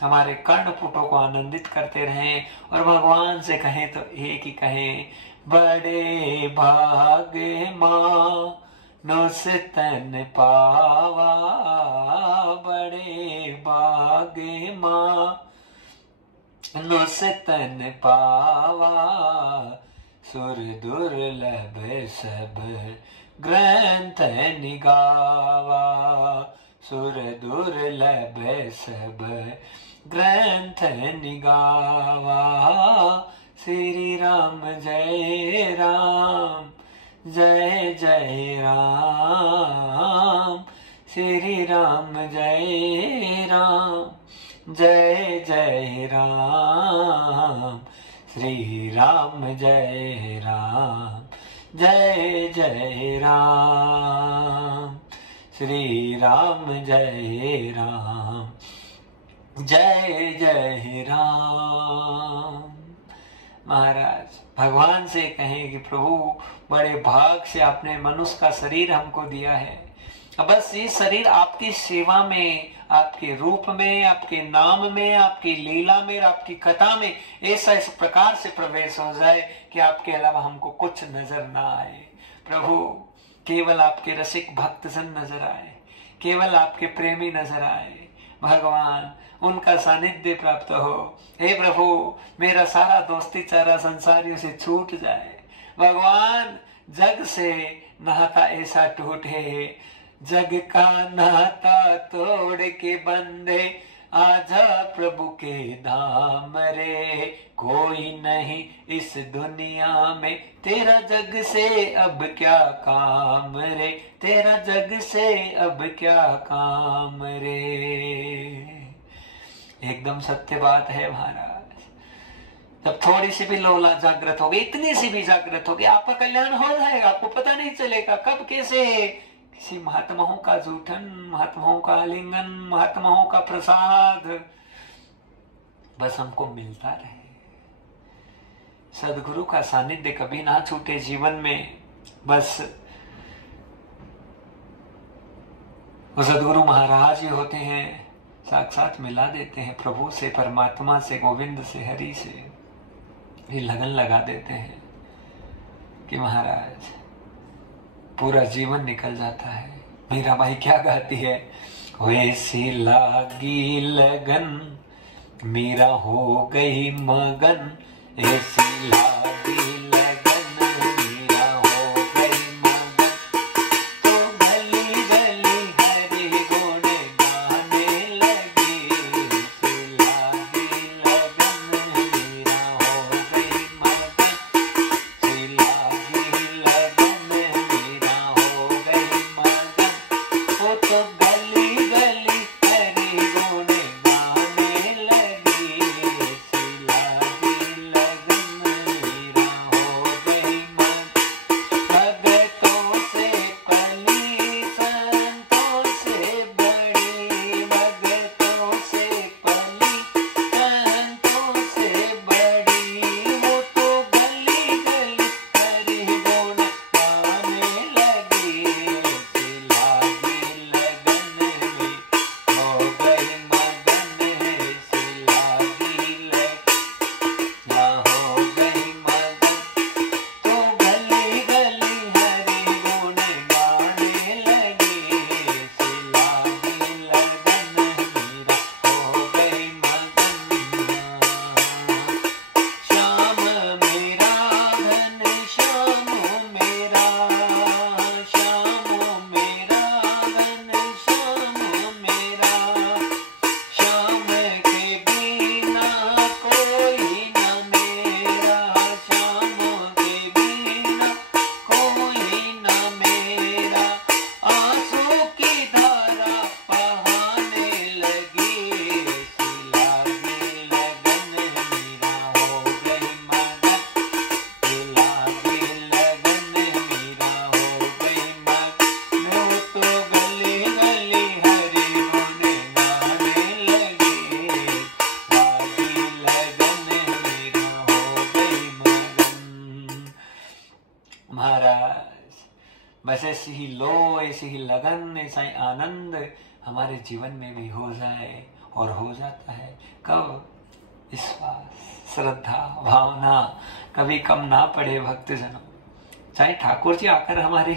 हमारे कर्णपुटों को आनंदित करते रहें, और भगवान से कहें तो एक ही कहें, बड़े भाग्य मानुष तन पावा, बड़े भाग्य लागे माँ, नुस तन पावा सुर दुर्लभ सब ग्रंथ निगावा, सुर दुर्लभ सब ग्रंथ निगावा। श्री राम जय राम, जय जय राम, श्री राम जय राम, जय जय राम, श्री राम जय राम, जय जय राम, श्री राम जय राम, जय जय राम। महाराज भगवान से कहें कि प्रभु बड़े भाग से आपने मनुष्य का शरीर हमको दिया है, बस ये शरीर आपकी सेवा में, आपके रूप में, आपके नाम में, आपकी लीला में, आपकी कथा में ऐसा इस प्रकार से प्रवेश हो जाए कि आपके अलावा हमको कुछ नजर ना आए। प्रभु केवल आपके रसिक भक्तजन नजर आए, केवल आपके प्रेमी नजर आए। भगवान उनका सानिध्य प्राप्त हो। हे प्रभु मेरा सारा दोस्ती चारा संसारियों से छूट जाए। भगवान जग से नाता ऐसा टूटे, जग का नाता तोड़ के बंदे आजा प्रभु के धाम रे। कोई नहीं इस दुनिया में तेरा जग से अब क्या काम रे, तेरा जग से अब क्या काम रे। एकदम सत्य बात है महाराज। जब थोड़ी सी भी लोला जागृत होगी, इतनी सी भी जागृत होगी, आपका कल्याण हो जाएगा। आपको पता नहीं चलेगा कब कैसे किसी महात्माओं का जूठन, महात्माओं का आलिंगन, महात्माओं का प्रसाद बस हमको मिलता रहे। सदगुरु का सानिध्य कभी ना छूटे जीवन में। बस वो सदगुरु महाराज ही होते हैं, साक्षात मिला देते हैं प्रभु से, परमात्मा से, गोविंद से, हरि से। ये लगन लगा देते हैं कि महाराज पूरा जीवन निकल जाता है। मीराबाई क्या गाती है, वैसी लागी लगन मीरा हो गई मगन, ऐसी लागी लगन मीरा हो गई मगन। तो गली गली हरि गुण गाने लगी, ऐसी लागी लगन मीरा हो गई मगन, ऐसी लागी लगन मीरा हो गई मगन। वो तो गली गली हरि गुण गाने लगी, ऐसी लागी लगन मीरा हो गई मगन। भगतों से पली संतों से बड़ी, भगतों से पली संतों से बड़ी। वो तो गली गली हरि गुण गाने लगी, ऐसी लागी लगन में हो गई मगन, ऐसी लागी लगन हो गई मगन। तो गली गली हरि गुण गाने लगी, ऐसी लागी लगन मीरा हो गई मगन। श्याम मेरा घन श्याम मेरा, श्याम मेरा घन श्याम मेरा। श्याम के बिना कोई न मेरा, श्याम के बिना कोई न मेरा। आंसू की धारा बहाने लगी, ऐसी लागी लगन मीरा हो गई मगन, ऐसी लागी लगन मीरा हो गई मगन। वो तो गली गली हरि गुण गाने लगी, लागी लगन मीरा हो गई मगन। महाराज बस ऐसी ही लो, ऐसी ही लगन, ऐसा ही आनंद हमारे जीवन में भी हो जाए, और हो जाता है। कब? विश्वास, श्रद्धा, भावना कभी कम ना पड़े भक्तजनों। चाहे ठाकुर जी आकर हमारे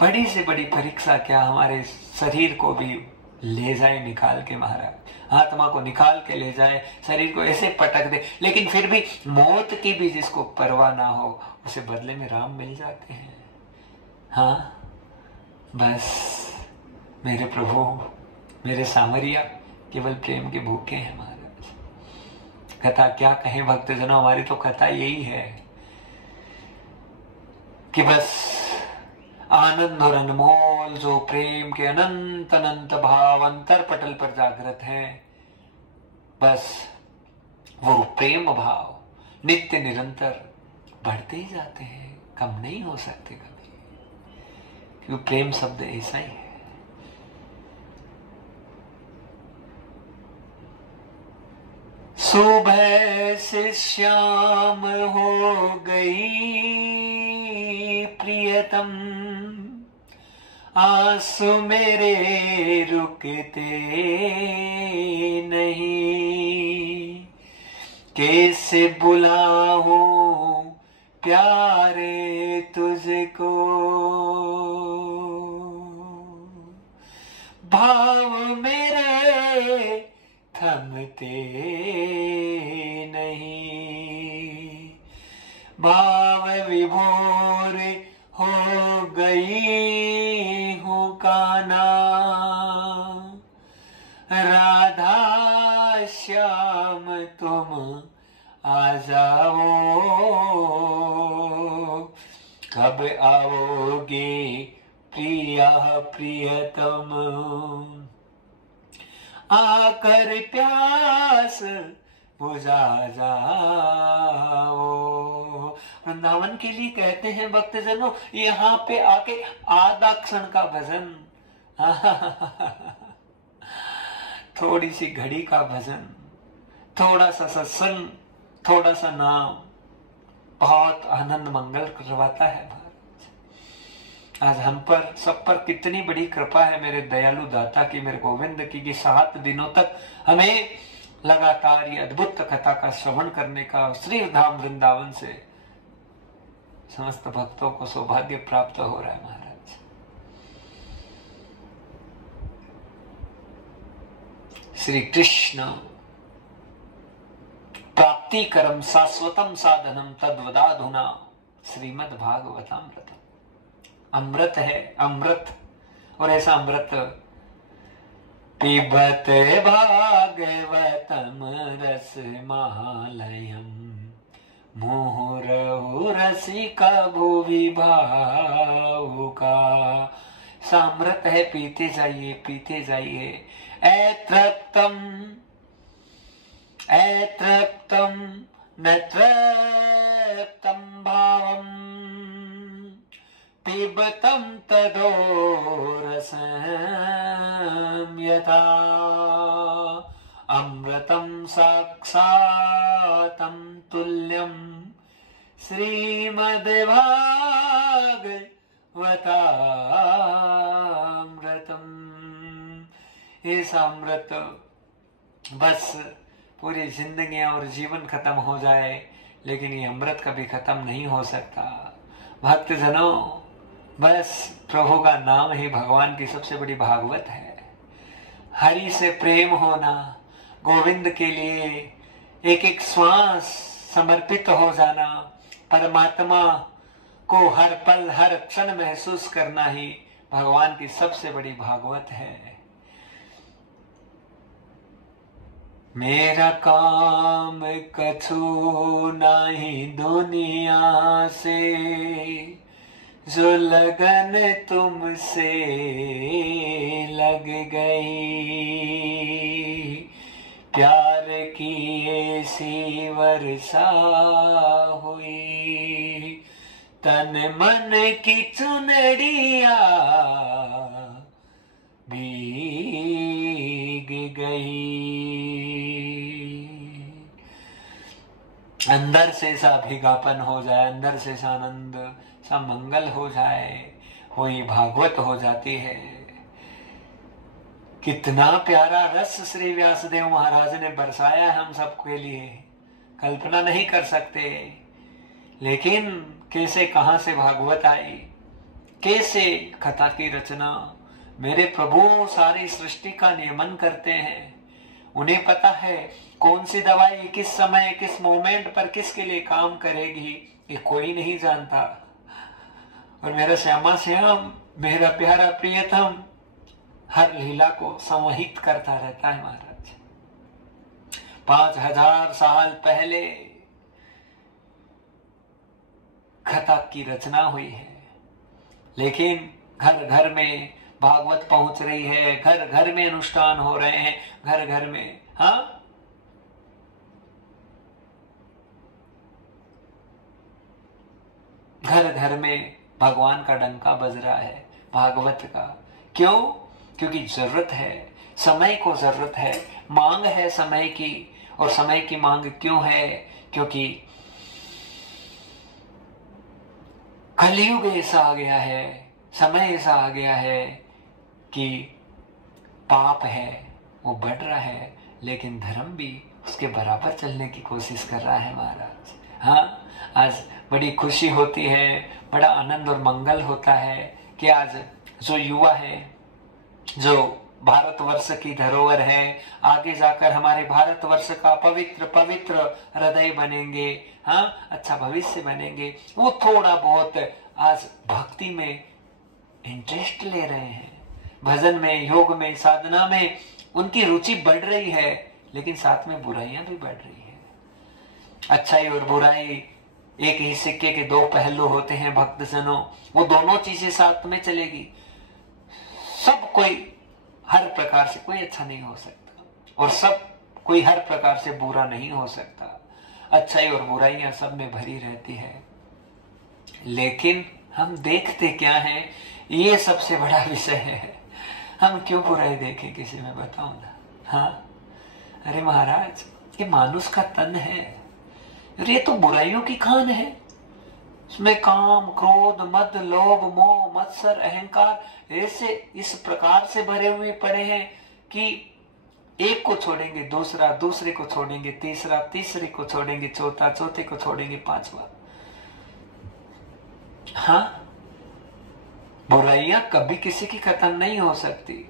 बड़ी से बड़ी परीक्षा क्या हमारे शरीर को भी ले जाए निकाल के महाराज, आत्मा को निकाल के ले जाए, शरीर को ऐसे पटक दे, लेकिन फिर भी मौत की भी जिसको परवाह ना हो उसे बदले में राम मिल जाते हैं। हाँ, बस मेरे प्रभु, मेरे सामरिया केवल प्रेम के भूखे हैं महाराज। कथा क्या कहे भक्तजनों, हमारी तो कथा यही है कि बस आनंद और अनमोल जो प्रेम के अनंत अनंत भाव अंतर पटल पर जागृत है, बस वो प्रेम भाव नित्य निरंतर बढ़ते ही जाते हैं, कम नहीं हो सकते कभी, क्योंकि प्रेम शब्द ऐसा ही है। सुबह से शाम हो गई प्रियतम, आंसू मेरे रुकते नहीं, कैसे बुलाऊं प्यारे तुझको, भाव मेरे थमते नहीं, भाव विभोर हो गई हूँ काना, राधा श्याम तुम आ जाओ, कब आओगे प्रिया प्रियतम, आकर प्यास बुझा जाओ। वृंदावन के लिए कहते हैं भक्तजनों, यहाँ पे आके आधा क्षण का भजन, थोड़ी सी घड़ी का भजन, थोड़ा सा सत्संग, थोड़ा सा नाम बहुत आनंद मंगल करवाता है। आज हम पर सब पर कितनी बड़ी कृपा है मेरे दयालु दाता की, मेरे गोविंद की, कि 7 दिनों तक हमें लगातार ये अद्भुत कथा का श्रवण करने का श्री धाम वृंदावन से समस्त भक्तों को सौभाग्य प्राप्त हो रहा है महाराज। श्री कृष्ण प्राप्तिकरम शाश्वतम साधनम तद्वदाधुना श्रीमद् भागवतामृतम। अमृत है, अमृत, और ऐसा अमृत पिबत भागवतम रस महालयम, मुहुरहु रसिका भुवि भावुका। सामृत है, पीते जाइए, पीते जाइए। ऐतृप्तम ऐतृप्तम न तृप्तम भावम, पिबतं तदो रसं यथा, अमृतं साक्षातं तुल्यं श्रीमद्भागवतामृतम्। इस अमृत बस पूरी जिंदगियां और जीवन खत्म हो जाए, लेकिन ये अमृत कभी खत्म नहीं हो सकता। भक्तजनों, बस प्रभु का नाम ही भगवान की सबसे बड़ी भागवत है। हरि से प्रेम होना, गोविंद के लिए एक एक श्वास समर्पित हो जाना, परमात्मा को हर पल हर क्षण महसूस करना ही भगवान की सबसे बड़ी भागवत है। मेरा काम कछु नहीं दुनिया से, जो लगन तुमसे लग गई, प्यार की ऐसी वर्षा हुई, तन मन की चुनरिया भीग गई। अंदर से सा भीगापन हो जाए, अंदर से सा आनंद, सा मंगल हो जाए, वही भागवत हो जाती है। कितना प्यारा रस श्री व्यासदेव महाराज ने बरसाया हम सबके लिए, कल्पना नहीं कर सकते। लेकिन कैसे, कहां से भागवत आई, कैसे कथा की रचना, मेरे प्रभु सारी सृष्टि का नियमन करते हैं। उन्हें पता है कौन सी दवाई किस समय किस मोमेंट पर किसके लिए काम करेगी, ये कोई नहीं जानता। और मेरा श्यामा श्याम, मेरा प्यारा प्रियतम हर लीला को संवहित करता रहता है महाराज। 5000 साल पहले कथा की रचना हुई है, लेकिन घर घर में भागवत पहुंच रही है, घर घर में अनुष्ठान हो रहे हैं, घर घर में, हाँ, घर घर में भगवान का डंका बज रहा है भागवत का। क्यों? क्योंकि जरूरत है, समय को जरूरत है, मांग है समय की। और समय की मांग क्यों है? क्योंकि कलयुग ऐसा आ गया है, समय ऐसा आ गया है कि पाप है वो बढ़ रहा है, लेकिन धर्म भी उसके बराबर चलने की कोशिश कर रहा है महाराज। हाँ, आज बड़ी खुशी होती है, बड़ा आनंद और मंगल होता है कि आज जो युवा है, जो भारतवर्ष की धरोहर है, आगे जाकर हमारे भारतवर्ष का पवित्र पवित्र हृदय बनेंगे, हाँ, अच्छा भविष्य बनेंगे, वो थोड़ा बहुत आज भक्ति में इंटरेस्ट ले रहे हैं, भजन में, योग में, साधना में उनकी रुचि बढ़ रही है, लेकिन साथ में बुराइयां भी बढ़ रही है। अच्छाई और बुराई एक ही सिक्के के दो पहलू होते हैं भक्तजनों, वो दोनों चीजें साथ में चलेगी। सब कोई हर प्रकार से कोई अच्छा नहीं हो सकता और सब कोई हर प्रकार से बुरा नहीं हो सकता। अच्छाई और बुराइयां सब में भरी रहती है, लेकिन हम देखते क्या हैं, ये सबसे बड़ा विषय है। हम क्यों बुराई देखें किसी में, बताओ ना। हाँ, अरे महाराज, ये मानुष का तन है और ये तो बुराइयों की खान है। इसमें काम, क्रोध, मद, लोभ, मोह, मत्सर, अहंकार ऐसे इस प्रकार से भरे हुए पड़े हैं कि एक को छोड़ेंगे दूसरा, दूसरे को छोड़ेंगे तीसरा, तीसरे को छोड़ेंगे चौथा, चौथे को छोड़ेंगे पांचवा। हाँ, बुराइयां कभी किसी की खत्म नहीं हो सकती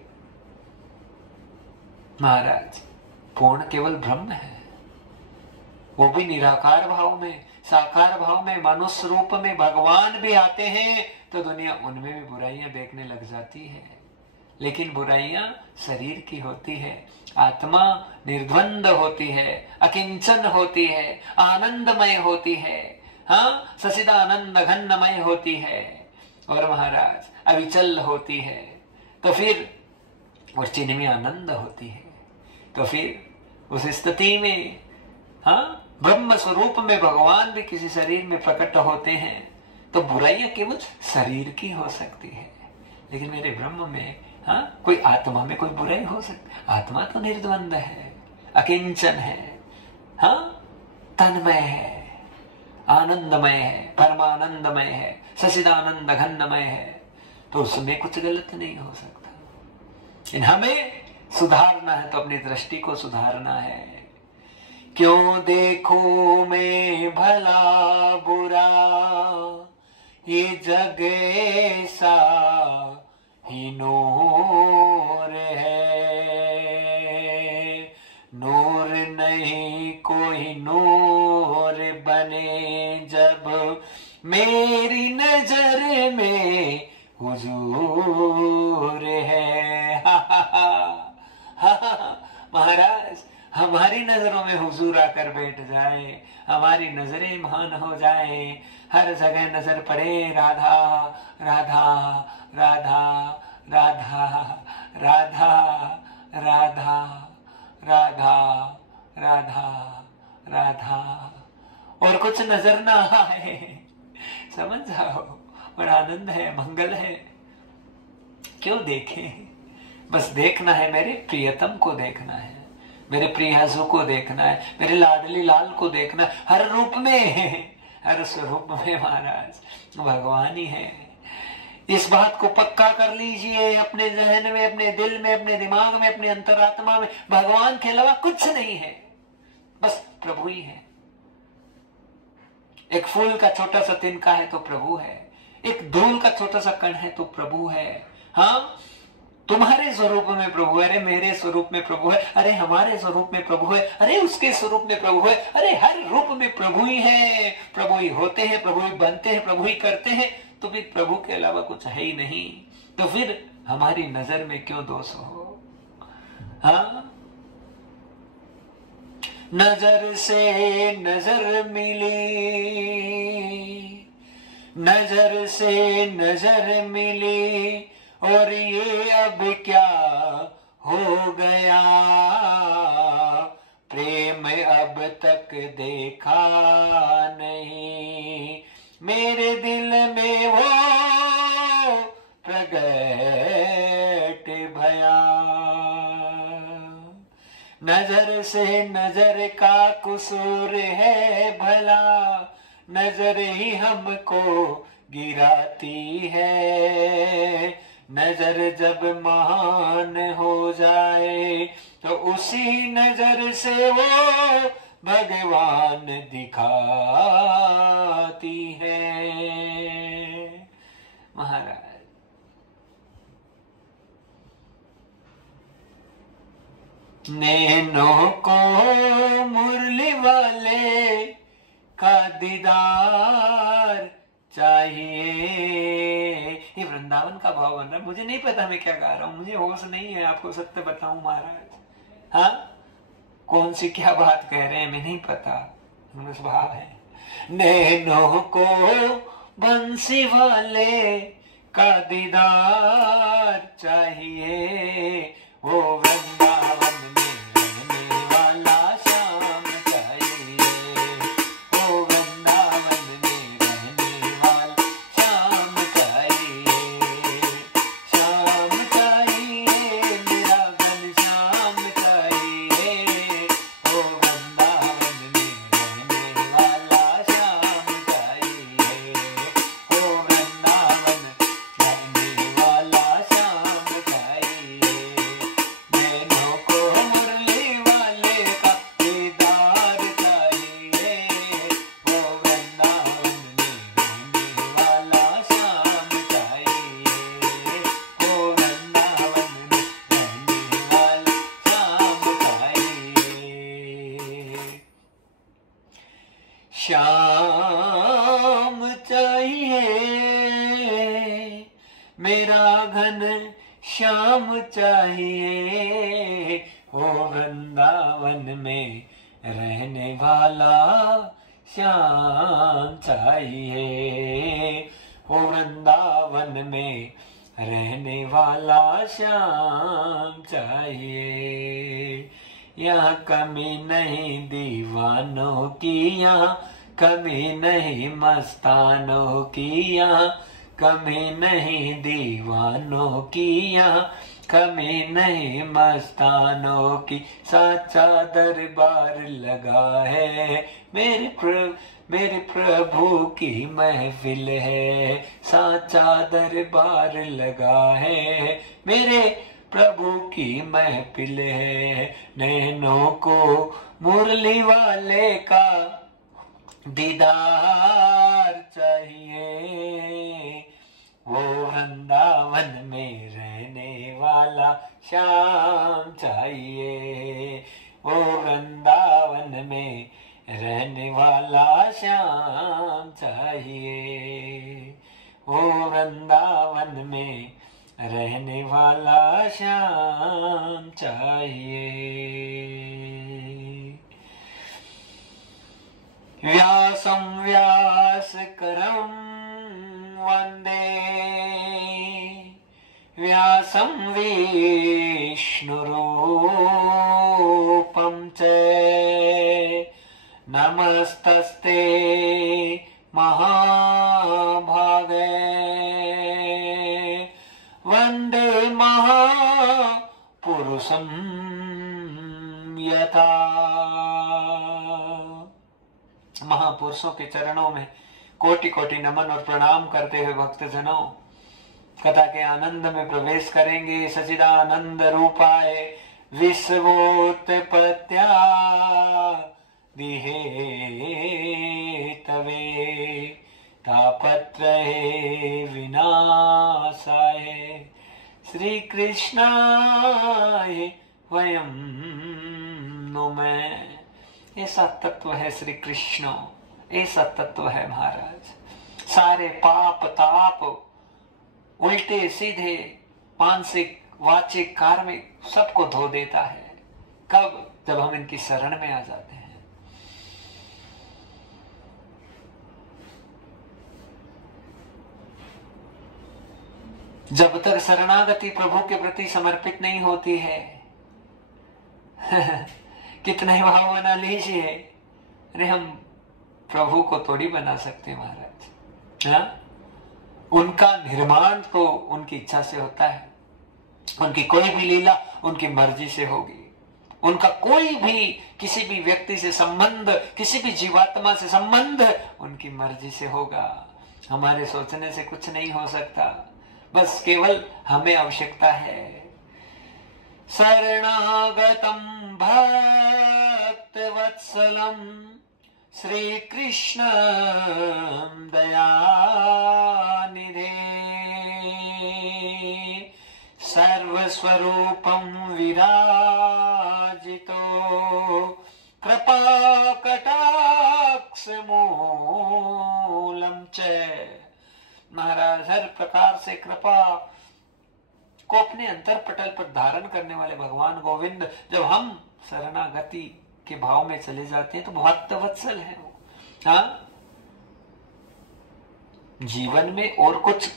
महाराज। पूर्ण केवल ब्रह्म है, वो भी निराकार भाव में, साकार भाव में, मनुष्य रूप में भगवान भी आते हैं तो दुनिया उनमें भी बुराइयां देखने लग जाती है। लेकिन बुराइयां शरीर की होती है, आत्मा निर्द्वंद होती है, अकिंचन होती है, आनंदमय होती है, हाँ, सचिदानंद घनमय होती है और महाराज अविचल होती है। तो फिर और चिन्ह में आनंद होती है। तो फिर उस स्थिति में, हाँ, ब्रह्म स्वरूप में भगवान भी किसी शरीर में प्रकट होते हैं तो बुराइयां केवल शरीर की हो सकती है, लेकिन मेरे ब्रह्म में, हाँ, कोई आत्मा में कोई बुराई हो सकती। आत्मा तो निर्द्वंद है, अकिंचन है, हाँ, तन्मय है, आनंदमय है, परमानंदमय है, सचिदानंद घनमय है, तो उसमें कुछ गलत नहीं हो सकता। हमें सुधारना है तो अपनी दृष्टि को सुधारना है। क्यों देखूं मैं भला बुरा, ये जग ऐसा ही नूर है, नूर नहीं कोई नूर बने जब मेरी नजर में हुजूर है। महाराज, हमारी नजरों में हुजूर आकर बैठ जाए, हमारी नजरें महान हो जाए, हर जगह नजर पड़े राधा राधा राधा राधा राधा राधा राधा राधा राधा, और कुछ नजर ना आए, समझ जाओ, बड़ा आनंद है, मंगल है। क्यों देखें? बस देखना है, मेरे प्रियतम को देखना है, मेरे प्रियजू को देखना है, मेरे लाडली लाल को देखना है। हर रूप में, हर स्वरूप में महाराज भगवान ही है। इस बात को पक्का कर लीजिए अपने जहन में, अपने दिल में, अपने दिमाग में, अपने अंतरात्मा में, भगवान के अलावा कुछ नहीं है, बस प्रभु ही है। एक फूल का छोटा सा तिनका है तो प्रभु है, एक धूल का छोटा सा कण है तो प्रभु है। हाँ, तुम्हारे स्वरूप में प्रभु है, अरे मेरे स्वरूप में प्रभु है, अरे हमारे स्वरूप में प्रभु है, अरे उसके स्वरूप में प्रभु है, अरे हर रूप में प्रभु ही है। प्रभु ही होते हैं, प्रभु ही बनते हैं, प्रभु ही करते हैं। तो फिर प्रभु के अलावा कुछ है ही नहीं, तो फिर हमारी नजर में क्यों दोष हो? हाँ, नजर से नजर मिली, नजर से नजर मिली, और ये अब क्या हो गया, प्रेम अब तक देखा नहीं, मेरे दिल में वो प्रगट भया। नजर से नजर का कसूर है भला, नजर ही हमको गिराती है। नजर जब महान हो जाए तो उसी नजर से वो भगवान दिखाती है। महाराज, नैनों को मुरली वाले का दीदार चाहिए। ये वृंदावन का भाव बन रहा है। मुझे नहीं पता मैं क्या गा रहा हूं, मुझे होश नहीं है, आपको सत्य बताऊं महाराज। हाँ, कौन सी क्या बात कह रहे हैं मैं नहीं पता, बस भाव है। नैनों को बंसी वाले का दीदार चाहिए, वो वृंदावन में रहने वाला श्याम चाहिए, वो वृंदावन में रहने वाला श्याम चाहिए। श्याम चाहिए, मेरा घनश्याम चाहिए, वो वृंदावन में रहने वाला श्याम चाहिए, वो वृंदावन रहने वाला श्याम चाहिए। नैनों को मुरली वाले का दीदार चाहिए, वो वृंदावन में रहने वाला श्याम चाहिए, वो वृंदावन में रहने वाला श्याम चाहिए। श्याम चाहिए, मेरा घन श्याम चाहिए, वो वृंदावन में रहने वाला श्याम चाहिए, वो वृंदावन में रहने वाला श्याम चाहिए। यहाँ कमी नहीं दीवानों की, यहाँ कमी नहीं मस्तानों की, यहाँ कमी नहीं दीवानों की, यहाँ कमी नहीं मस्तानों की। साचा दरबार लगा है, मेरे प्रभु की महफिल है। साचा दरबार लगा है, मेरे प्रभु की महफिल है। नैनों को मुरली वाले का दीदार चाहिए, वो वृंदावन में रहने वाला श्याम चाहिए, वो वृंदावन में रहने वाला श्याम चाहिए, वो वृंदावन में रहने वाला श्याम चाहिए। व्यासं व्यासकरं वन्दे, व्यासं विष्णुरूपं च, नमस्तस्ते महाभागे, वन्दे महापुरुषं यथा। महापुरुषों के चरणों में कोटि कोटि नमन और प्रणाम करते हुए भक्तजनों कथा के आनंद में प्रवेश करेंगे। सच्चिदानंद रूपाय विश्वोत्पत्त्या दिहे तवे, तापत्रये विनाशाय श्री कृष्णाय वयम नुमः। ऐसा तत्व है श्री कृष्ण, ऐसा तत्व है महाराज। सारे पाप ताप उल्टे सीधे मानसिक वाचिक कार्मिक सबको धो देता है। कब? जब हम इनकी शरण में आ जाते हैं। जब तक शरणागति प्रभु के प्रति समर्पित नहीं होती है कितने भाव बना लीजिए, अरे हम प्रभु को थोड़ी बना सकते महाराज। हाँ? उनका निर्माण तो उनकी इच्छा से होता है, उनकी कोई भी लीला उनकी मर्जी से होगी। उनका कोई भी किसी भी व्यक्ति से संबंध, किसी भी जीवात्मा से संबंध उनकी मर्जी से होगा। हमारे सोचने से कुछ नहीं हो सकता, बस केवल हमें आवश्यकता है। शरणागतम भक्त वत्सलम श्री कृष्ण दयानिधे सर्वस्वरूपम विराजितो कृपा कटाक्ष मूलम च। महाराज हर प्रकार से कृपा को अपने अंतर पटल पर धारण करने वाले भगवान गोविंद जब हम शरणागति के भाव में चले जाते हैं तो भक्त वत्सल है वो। हाँ, जीवन में और कुछ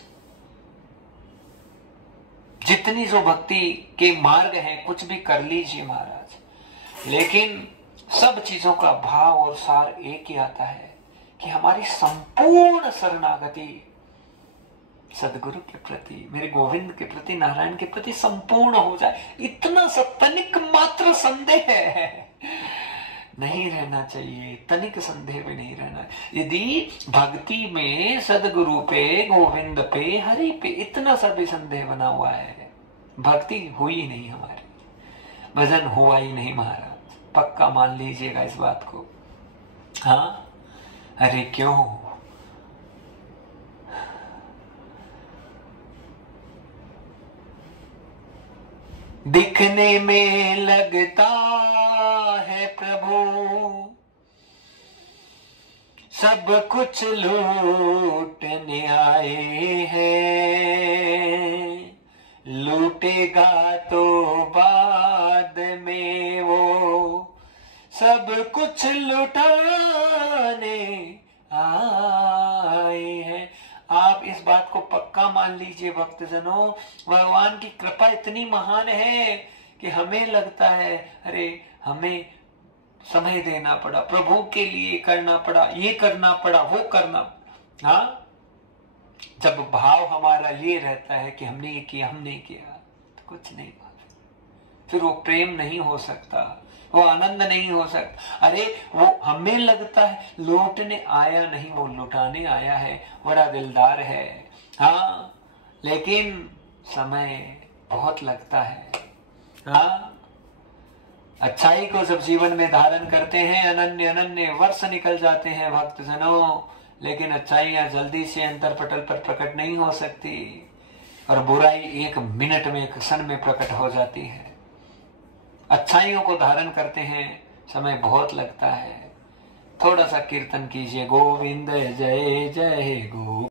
जितनी जो भक्ति के मार्ग हैं कुछ भी कर लीजिए महाराज, लेकिन सब चीजों का भाव और सार एक ही आता है कि हमारी संपूर्ण शरणागति सदगुरु के प्रति, मेरे गोविंद के प्रति, नारायण के प्रति संपूर्ण हो जाए। इतना सा तनिक मात्र संदेह नहीं रहना चाहिए, तनिक संदेह भी नहीं रहना। यदि भक्ति में सदगुरु पे, गोविंद पे, हरि पे इतना सा भी संदेह बना हुआ है, भक्ति हुई नहीं हमारी, भजन हुआ ही नहीं महाराज। पक्का मान लीजिएगा इस बात को। हाँ, अरे क्यों? दिखने में लगता है प्रभु सब कुछ लूटने आए हैं, लूटेगा तो बाद में वो सब कुछ लुटाने आए हैं। आप इस बात को पक्का मान लीजिए भक्तजनों, भगवान की कृपा इतनी महान है कि हमें लगता है अरे हमें समय देना पड़ा, प्रभु के लिए करना पड़ा, ये करना पड़ा, वो करना। हाँ, जब भाव हमारा ये रहता है कि हमने ये किया, हमने किया, तो कुछ नहीं बात, फिर वो प्रेम नहीं हो सकता, वो आनंद नहीं हो सकता। अरे वो हमें लगता है लूटने आया नहीं, वो लुटाने आया है, बड़ा दिलदार है। हाँ, लेकिन समय बहुत लगता है। हाँ, अच्छाई को जब जीवन में धारण करते हैं, अनन्य अनन्य वर्ष निकल जाते हैं भक्तजनों, लेकिन अच्छाइयां जल्दी से अंतरपटल पर प्रकट नहीं हो सकती और बुराई एक मिनट में, एक क्षण में प्रकट हो जाती है। अच्छाइयों को धारण करते हैं समय बहुत लगता है। थोड़ा सा कीर्तन कीजिए, गोविंद जय जय गो।